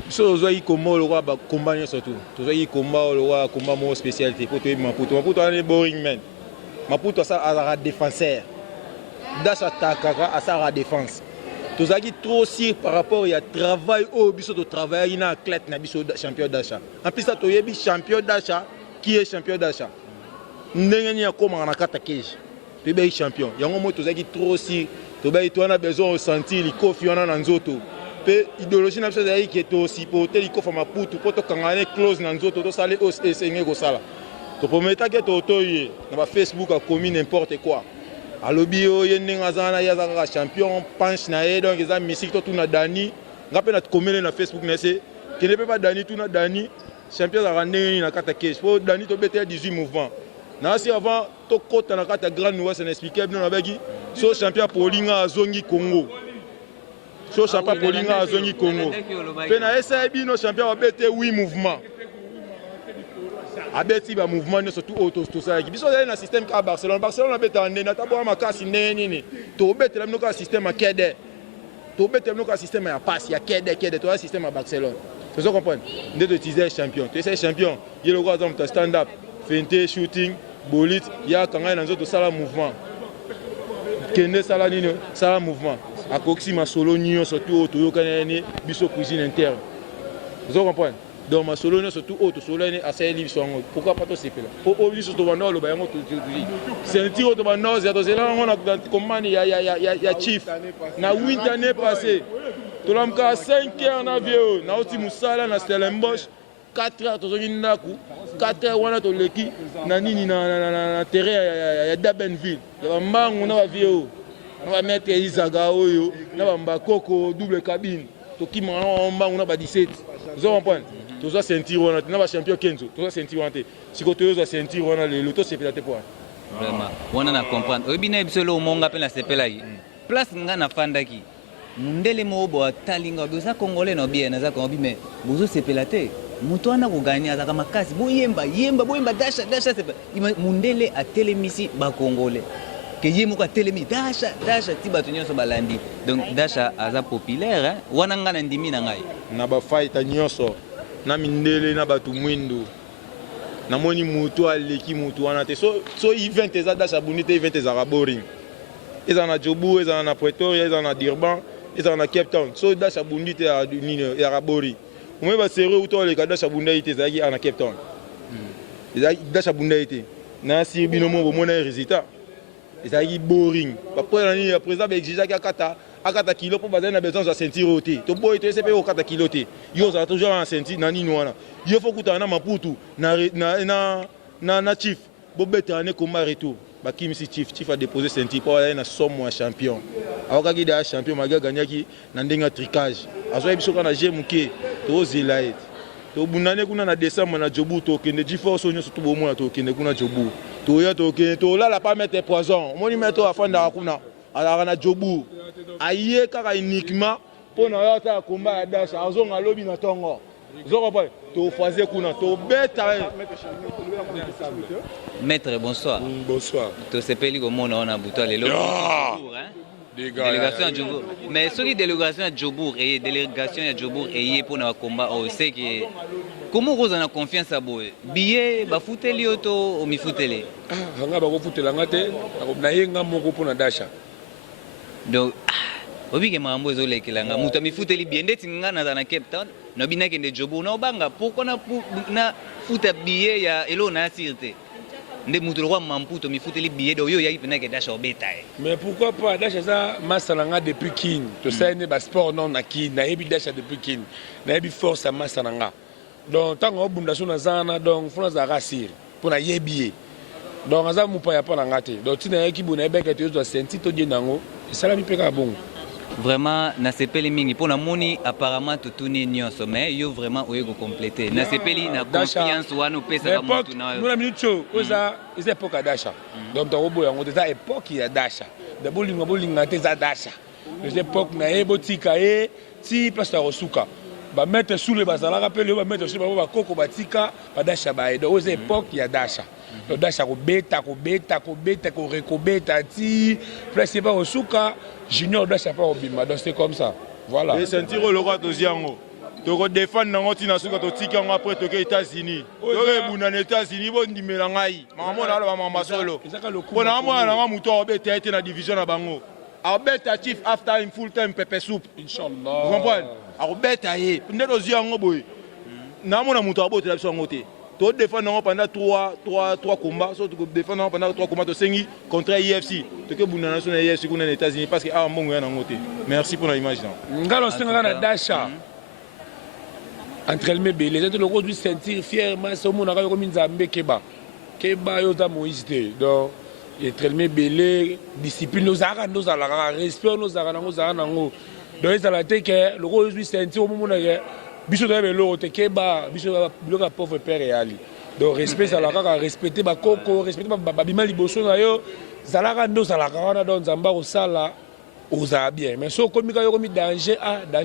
so ozoi komba lokwa ba komba nyonso tu tozoi komba lokwa komba mo spécialité po to Maputo ana boring man Maputo asa azara défenseur Dacha takaka asa défense tozaki trop sûr par rapport à travail au biso to travailler na athlète na biso champion d'achat en plus ça to yebi champion d'achat qui est champion d'achat ndenge ni akoma na kata cage to be champion yango mo tozaki trop sûr to be to na besoin de sentir li kofi wana na nzoto pe idéologie na biso zai ki to supporter li kofa Maputo po to kangane close na nzoto to sale os esenge ko sala to prometa ke to toye na ba Facebook a commis n'importe quoi alobi oyo ndenge azana ya zaka champion punch na ye donc eza musique to tuna Dani ngape na komele na Facebook na se ki ne peut pas Dani tuna Dani champion za ndenge na kata cage po Dani to bete 18 mouvements na si avant to kota na kata grande ouest na expliquer bien na bagi so champion Polinga azongi Congo so champion Polinga azongi Congo pe na esa bino champion bete 8 mouvements abeti ba mouvement ne surtout auto tout ça biso na système ka Barcelone a beta ndena tabo makasi nini to betela mnoka système a kede to betela mnoka système ya passe ya kede to un système à Barcelone vous comprenez nde to utiliser champion tu sais champion il le gars dans stand up feinte shooting bolit ya kanga na nzoto sala mouvement kende sala nini sala mouvement akoksi ma solo nyo surtout auto yo kanene biso cuisine interne vous comprenez donc ma solo ne surtout auto solo ne assez livre son pourquoi pas to sepela pour obligé surtout bando lo bayango tout c'est un tir auto bando ya to zela on a commande ya chief na winter année passé to lamka 5 heures na vieux na oti musala na Stellenbosch 4 heures to zongi ndaku 4 heures wana to leki na nini na terrain ya Dabenville ya mbangu na ba vieux na ba mettre Isaga oyo na ba mbakoko double cabine to kima na mbangu na ba 17 vous comprenez tous ça sentir on a na champion Kenzo tous ça sentir on te si côté ça sentir on a le loto c'est peut-être pour vraiment on na comprendre obina bisolo monga pe na sepela yi place nga na fandaki mundele mobo atalinga boza congolais no bien na za ko bi mais bozo sepela te mutu ana ko gagner za kama kasi boyemba dasha mundele atelemisi ba congolais que yemo ko atelemi dasha ti batu nyonso balandi donc dasha aza populaire hein wana nga na ndimi na ngai na ba fighter nyonso na mindele na batu mwindo na moni mutu aleki mutu wana te so event eza dasha bonite event eza boring eza na Jobu eza na Pretoria eza na Durban eza na Cape Town so dasha bonite ya nini ya boring umwe ba sero uto le dasha bonite eza ki na Cape Town eza dasha bonite na si bino mo mona résultat eza ki boring ba pour ni ya président exige akata kilo pour baza na besoin de sentir ôté to boy to sepe okata kilo te yo za toujours en sentir na nini wana yo faut kutana na Maputo na chief bo betane komba retour ba kimisi chief a déposé sentir pour aller na somme wa champion awaka da champion maga ganyaki na ndenga tricage azo biso kana jemuke to zelaite to bunane kuna na décembre na Jobu to kende jiforce onyo surtout bo mona to kende kuna Jobu to ya to kende to la pas mettre poison moni mettre afanda kuna ala na Jobu aye kaka uniquement pour na yota komba ya dasha azonga lobi na tongo zoko pa to faze kuna to beta maître bonsoir bonsoir to sepeli ko mona ona buto lelo hein délégation à Djobour mais ce qui délégation à Djobour et délégation à Djobour et pour na combat on sait que comment vous en a confiance à boy billet ba futeli auto o mi futeli nga ba ko futela ngate na yenga moko pour na dasha donc obike mambo ezolekelanga mutu amifuteli bien ndeti nga na Cape Town no binaki nde Jobu na obanga pourquoi na futa billet ya elo na sirte nde mutu roi Mamputo mifuteli billet do yo yayi penake dasha obeta mais pourquoi pas dasha ça masalanga depuis kin to ça ne ba sport non na kin na ebi dasha depuis kin na ebi force à masalanga donc tango obunda so na zana donc fona za rasir pour na yebier donc aza mupa ya pa na ngate donc tina yaki bona ebeka te zo senti to dienango sala mi peka bon vraiment na sepeli mingi pona moni apparemment tutuni nyonso mais yo vraiment oyego compléter na sepeli na confiance wana pesa ka mutu na yo nous la minute oza is époque dasha donc to boya ngo za époque ya dasha de bolinga te za dasha les époque na ebotika ti place ta rosuka mettre sous les bazala rappelle ba mettre sous ba koko batika ba dasha ba et aux époques il y a dasha le dasha ko beta ko rekobeta ti presque pas au suka junior dasha pas au bima donc c'est comme ça voilà et sentir le roi doziango to défendre nango tina suka to tika ngo après to ke États-Unis to ke buna na États-Unis bo ndimela ngai mama na ba mama solo bona mwana na muto obeta ete na division na bango abeta chief after in full time pepper soup inchallah vous comprenez abeta ye ndelo ziango boy na mona muto abota biso ngote to défendre pendant 3 combats so to défendre pendant 3 combats to sengi contre IFC to ke buna na so na IFC kuna na États-Unis parce que a mbongo ya na ngote merci pour l'image là ngalo senga na dasha entre les belé c'est le rôle du sentir fièrement so mona ka ko minzambe keba yo ta Moïse donc entre les belé discipline nos ara respect nos ara nango donc ça la te que le rôle du sentir au moment là biso de belo te keba biso ba pauvre père réali donc respect ça la ka respecter ba koko respecter ba bima liboso na yo zalaka ndo zalaka wana donc nzamba osala oza bien mais so komi ka yo komi danger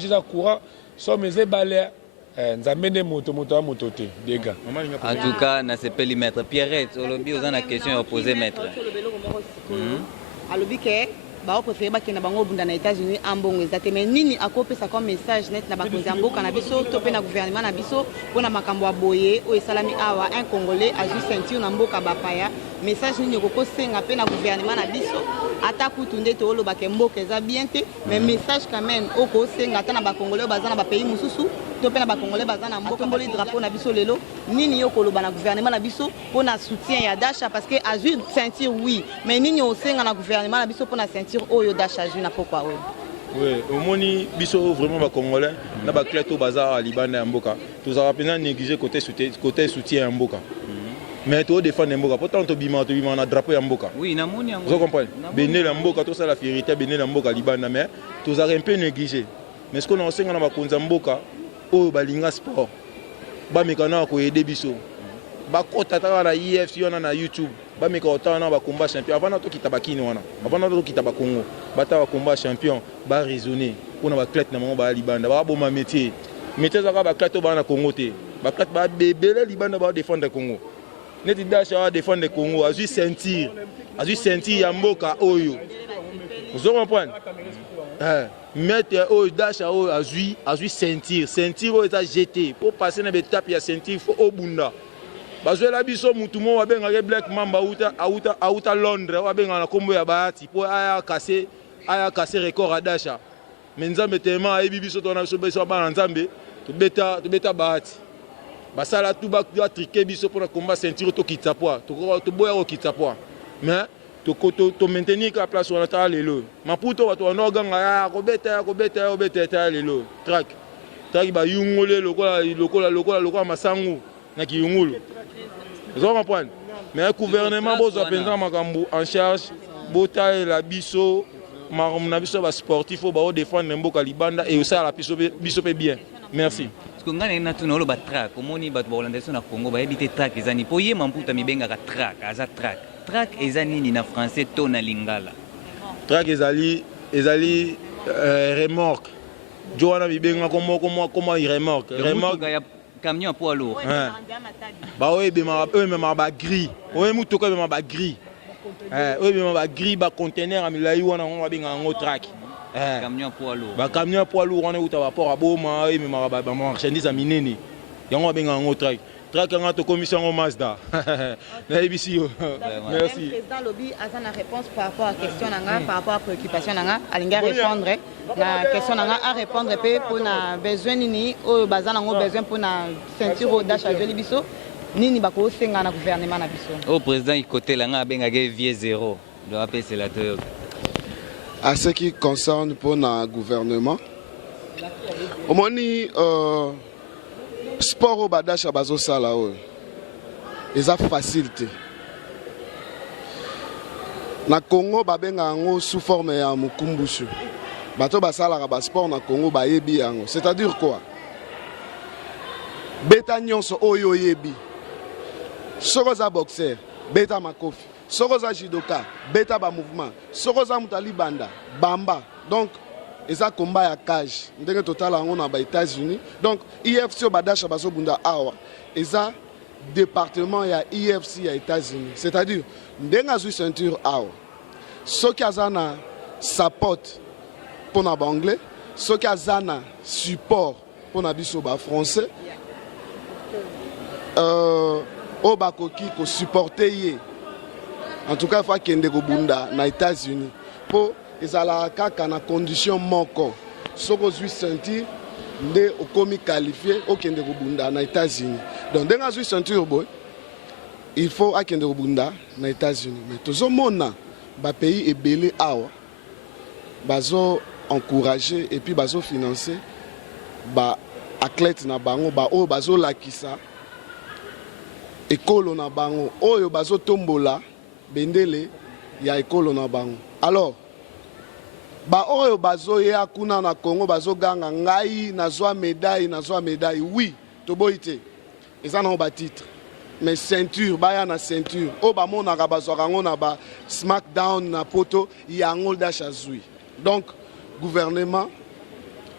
za courant so meze balé nzambe moto te des gars en tout cas na sepeli maître Pierrette olobi oza na question à poser maître alobi ke ba préféré bakena bango bunda na États-Unis ambongo ezate mais nini akopesa comme message net na bakonzi ya mboka na biso to pe na gouvernement na biso pona makambo ya boye o esalami awa un congolais a juste sentir na mboka bapaya message nini okosenga pe na gouvernement na biso ata kutu nde to oloba ke mboka eza bien te mais message quand même okosenga ata na bakongolais baza na ba pays mususu to pe na bakongolais baza na mboka mboli drapeau na biso lelo nini yo koloba na gouvernement na biso pona soutien ya Dasha parce que a juste sentir oui mais nini osenga na gouvernement na biso pona sentir oyo Dasha ju na pourquoi oyo oui omoni biso vraiment ba congolais na ba clé to bazar à Libanda ya mboka tous a rapidement négligé côté soutien ya mboka mais to défendre mboka pourtant to bima na drapeau ya mboka oui na moni vous comprenez benel ya mboka to ça la fierté benel ya mboka Libanda mais tous a un peu négligé mais ce qu'on a enseigné na ba konza mboka oyo balinga sport bameka na ko aider biso bakota ta na IFC wana na YouTube bameka otana na ba combat champion avant na to kitabakini wana avant na to kitaba Congo bata ba combat champion ba raisonner pona ba clé na mo ba Libanda ba boma métier za ka ba clé to ba na Congo te ba clé ba bebele Libanda ba défendre Congo neti Dasha défendre Congo azui sentir ya mboka oyo vous comprenez mettre au Dasha au azui sentir au état jeté pour passer dans l'étape ya sentir faut au bunda bazo la biso mutu mo wa benga ke Black Mamba auta Londres wa benga na kombo ya bahati pour aya casser record à Dasha mais nzambe tellement ayebi biso to na biso ba nzambe to beta bahati basala tout ba triquer biso pour combat sentir to kitapwa to boya ko kitapwa mais to maintenir la place on a lelo maputo watu wanoganga ya kobeta ta lelo track ba yungole lokola masangu na kiyungulu vous comprenez mais le gouvernement bozo penza makambo en charge bota la biso na biso ba sportif ba défendre mboka Libanda et ça la biso pe bien merci parce que ngana na tunolo ba track omoni ba Hollandais na Congo ba ebite track ezani po ye mamputa mibenga ka track aza track ezani ni na français to na lingala track ezali remorque Joana bibenga comment remorque ya camion poids lourd ba eux ba gris eux mutuka ba gris ba gris ba conteneur amilai wana on benga ngo track camion poids lourd ba camion poids lourd on uta rapport a boma eux ba marchandise a minene yango benga ngo track nga to commission au Mazda na ABC merci président lobby a une réponse par rapport à question nanga par rapport à préoccupation nanga alinga répondre na question nanga a répondre pe pour na besoin nini o bazana ngo besoin pour na ceinture Dasha joli biso nini bako senga na gouvernement na biso au président ikoté langa abenga ke vie zéro doit appeler c'est la Toyota à ce qui concerne pour na gouvernement omoni sport au Badasha bazo sala o eza facilité na Congo babenga ngo sous forme ya mukumbushu bato basala ba sport na Congo bayebi yango c'est-à-dire quoi beta nyonso oyo yebi soko za boxer beta makofi soko za judoka beta ba mouvement soko za mutali banda bamba donc eza combat ya cage ndenge totala yango na États-Unis. Donc IFC badasha bazobunda awa eza département ya IFC ya États-Unis. C'est-à-dire ndenge azwi ceinture awa soki aza na support mpona baanglais, soki aza na support mpona biso bafrançais oyo bakoki kosupporte ye. En tout cas il faut akende kobunda na États-Unis mpo ezalaka kaka na condition moko soki ozwi ceinture nde okomi qualifié okende kobunda na États-Unis. Donc ndenge azwi ceinture boy il faut akende kobunda na États-Unis. Mais tozomona bapays ebele awa bazo encourager et puis bazo financer ba athlète na bango ba oyo bazolakisa ekolo na bango oyo bazotombola bendele ya ekolo na bango. Alors ba oyo bazoya kuna na Congo bazoganga ngai nazwa médaille oui toboyi te eza na ba titre mais ceinture baya na ceinture oyo bamonaka bazwaka yango na ba smackdown na poto yango dash azwi. Donc gouvernement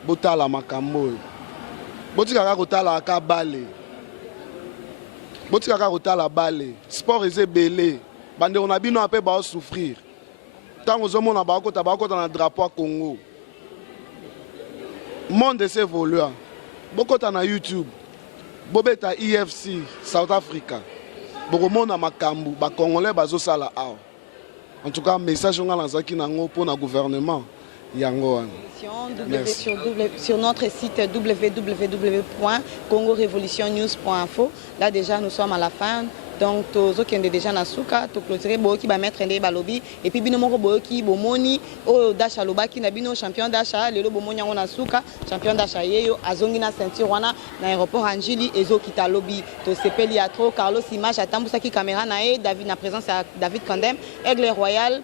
botala makambo oyo botikaka kotala aka bale botikaka kotala bale sport eze belé bandeko na bino ape baosouffrir ntango ozomona bakota na drapeau ya Congo. Monde ese évolua bokota na YouTube bobeta IFC South Africa bokomona makambo bakongolais bazosala awa. En tout cas message nga nazaki nango mpona gouvernement yango wana. Sur notre site www.congorevolutionnews.info. Là déjà nous sommes à la fin. Donc tozo kende déjà na suka to clôturer boki ba mettre ndé balobi et puis bino moko boki bomoni o dasha lobaki na bino champion dasha lelo bomoni yango na suka champion dasha yeyo azongi na ceinture wana na aéroport Anjili ezokita lobi to sepeli ya trop Carlos Image atambusaki caméra na e David na présence ya David Kandem Aigle Royal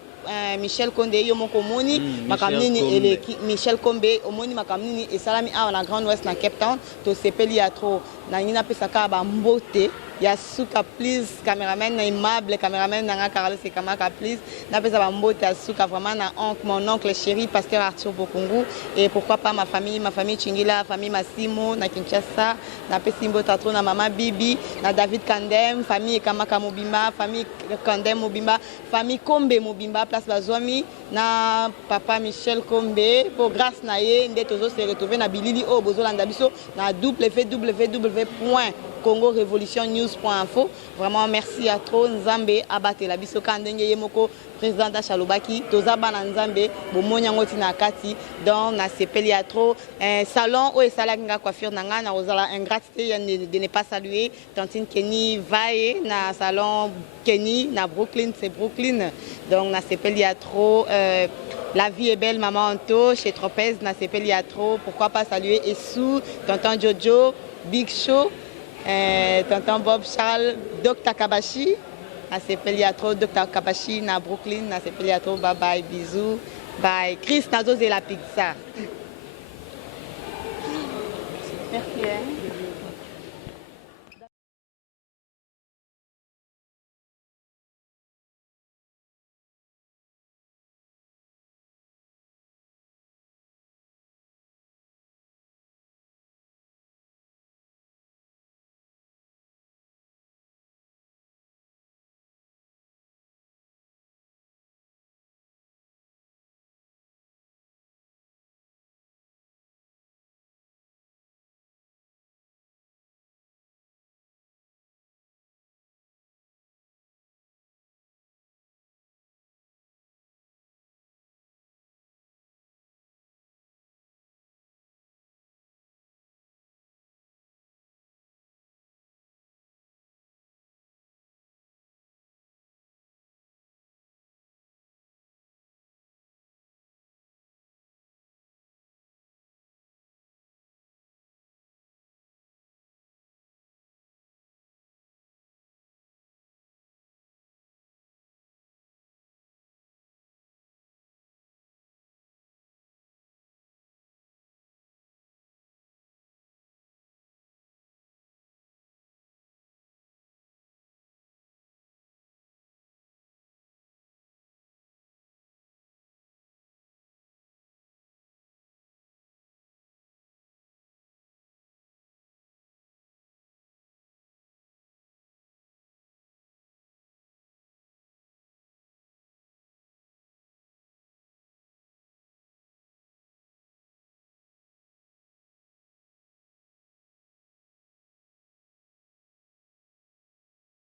Michel Condé yo moko moni makamnini eleki Michel Kombe omoni makamnini esalami awa na Grand Ouest na Cape Town to sepeli ya trop na ngina pesaka ba mbote ya suka please cameraman na aimable cameraman na Carlos Sekamaka please na pesa ba mbote ya suka vraiment na mon oncle chéri pasteur Arthur Bokungu et pourquoi pas ma famille Chingila famille Massimo na Kinshasa na pesa mbote trop na mama Bibi na David Kandem famille Kamaka Mobimba famille Kandem Mobimba famille Kombe Mobimba place Bazwami na papa Michel Kombe pour grâce na ye nde tozo se retrouver na bilili o bozolanda biso na www.congorevolutionnews.info. Vraiment merci à trop Nzambe abate la biso kandenge yemoko président Achalobaki tozaba na Nzambe bomonyango tina kati donc na sepeli à trop un salon o esala nga coiffure nanga na ozala ingratité de ne pas saluer tantine Kenny Vae na salon Kenny na Brooklyn, c'est Brooklyn. Donc na sepeli à trop la vie est belle maman Anto chez Tropez na sepeli à trop pourquoi pas saluer Essou tonton Jojo Big Show tonton Bob Charles Dr Kabashi na sepeli à trop Dr Kabashi na Brooklyn na sepeli à trop bye bye bisous bye Chris Nazo et la pizza. Merci.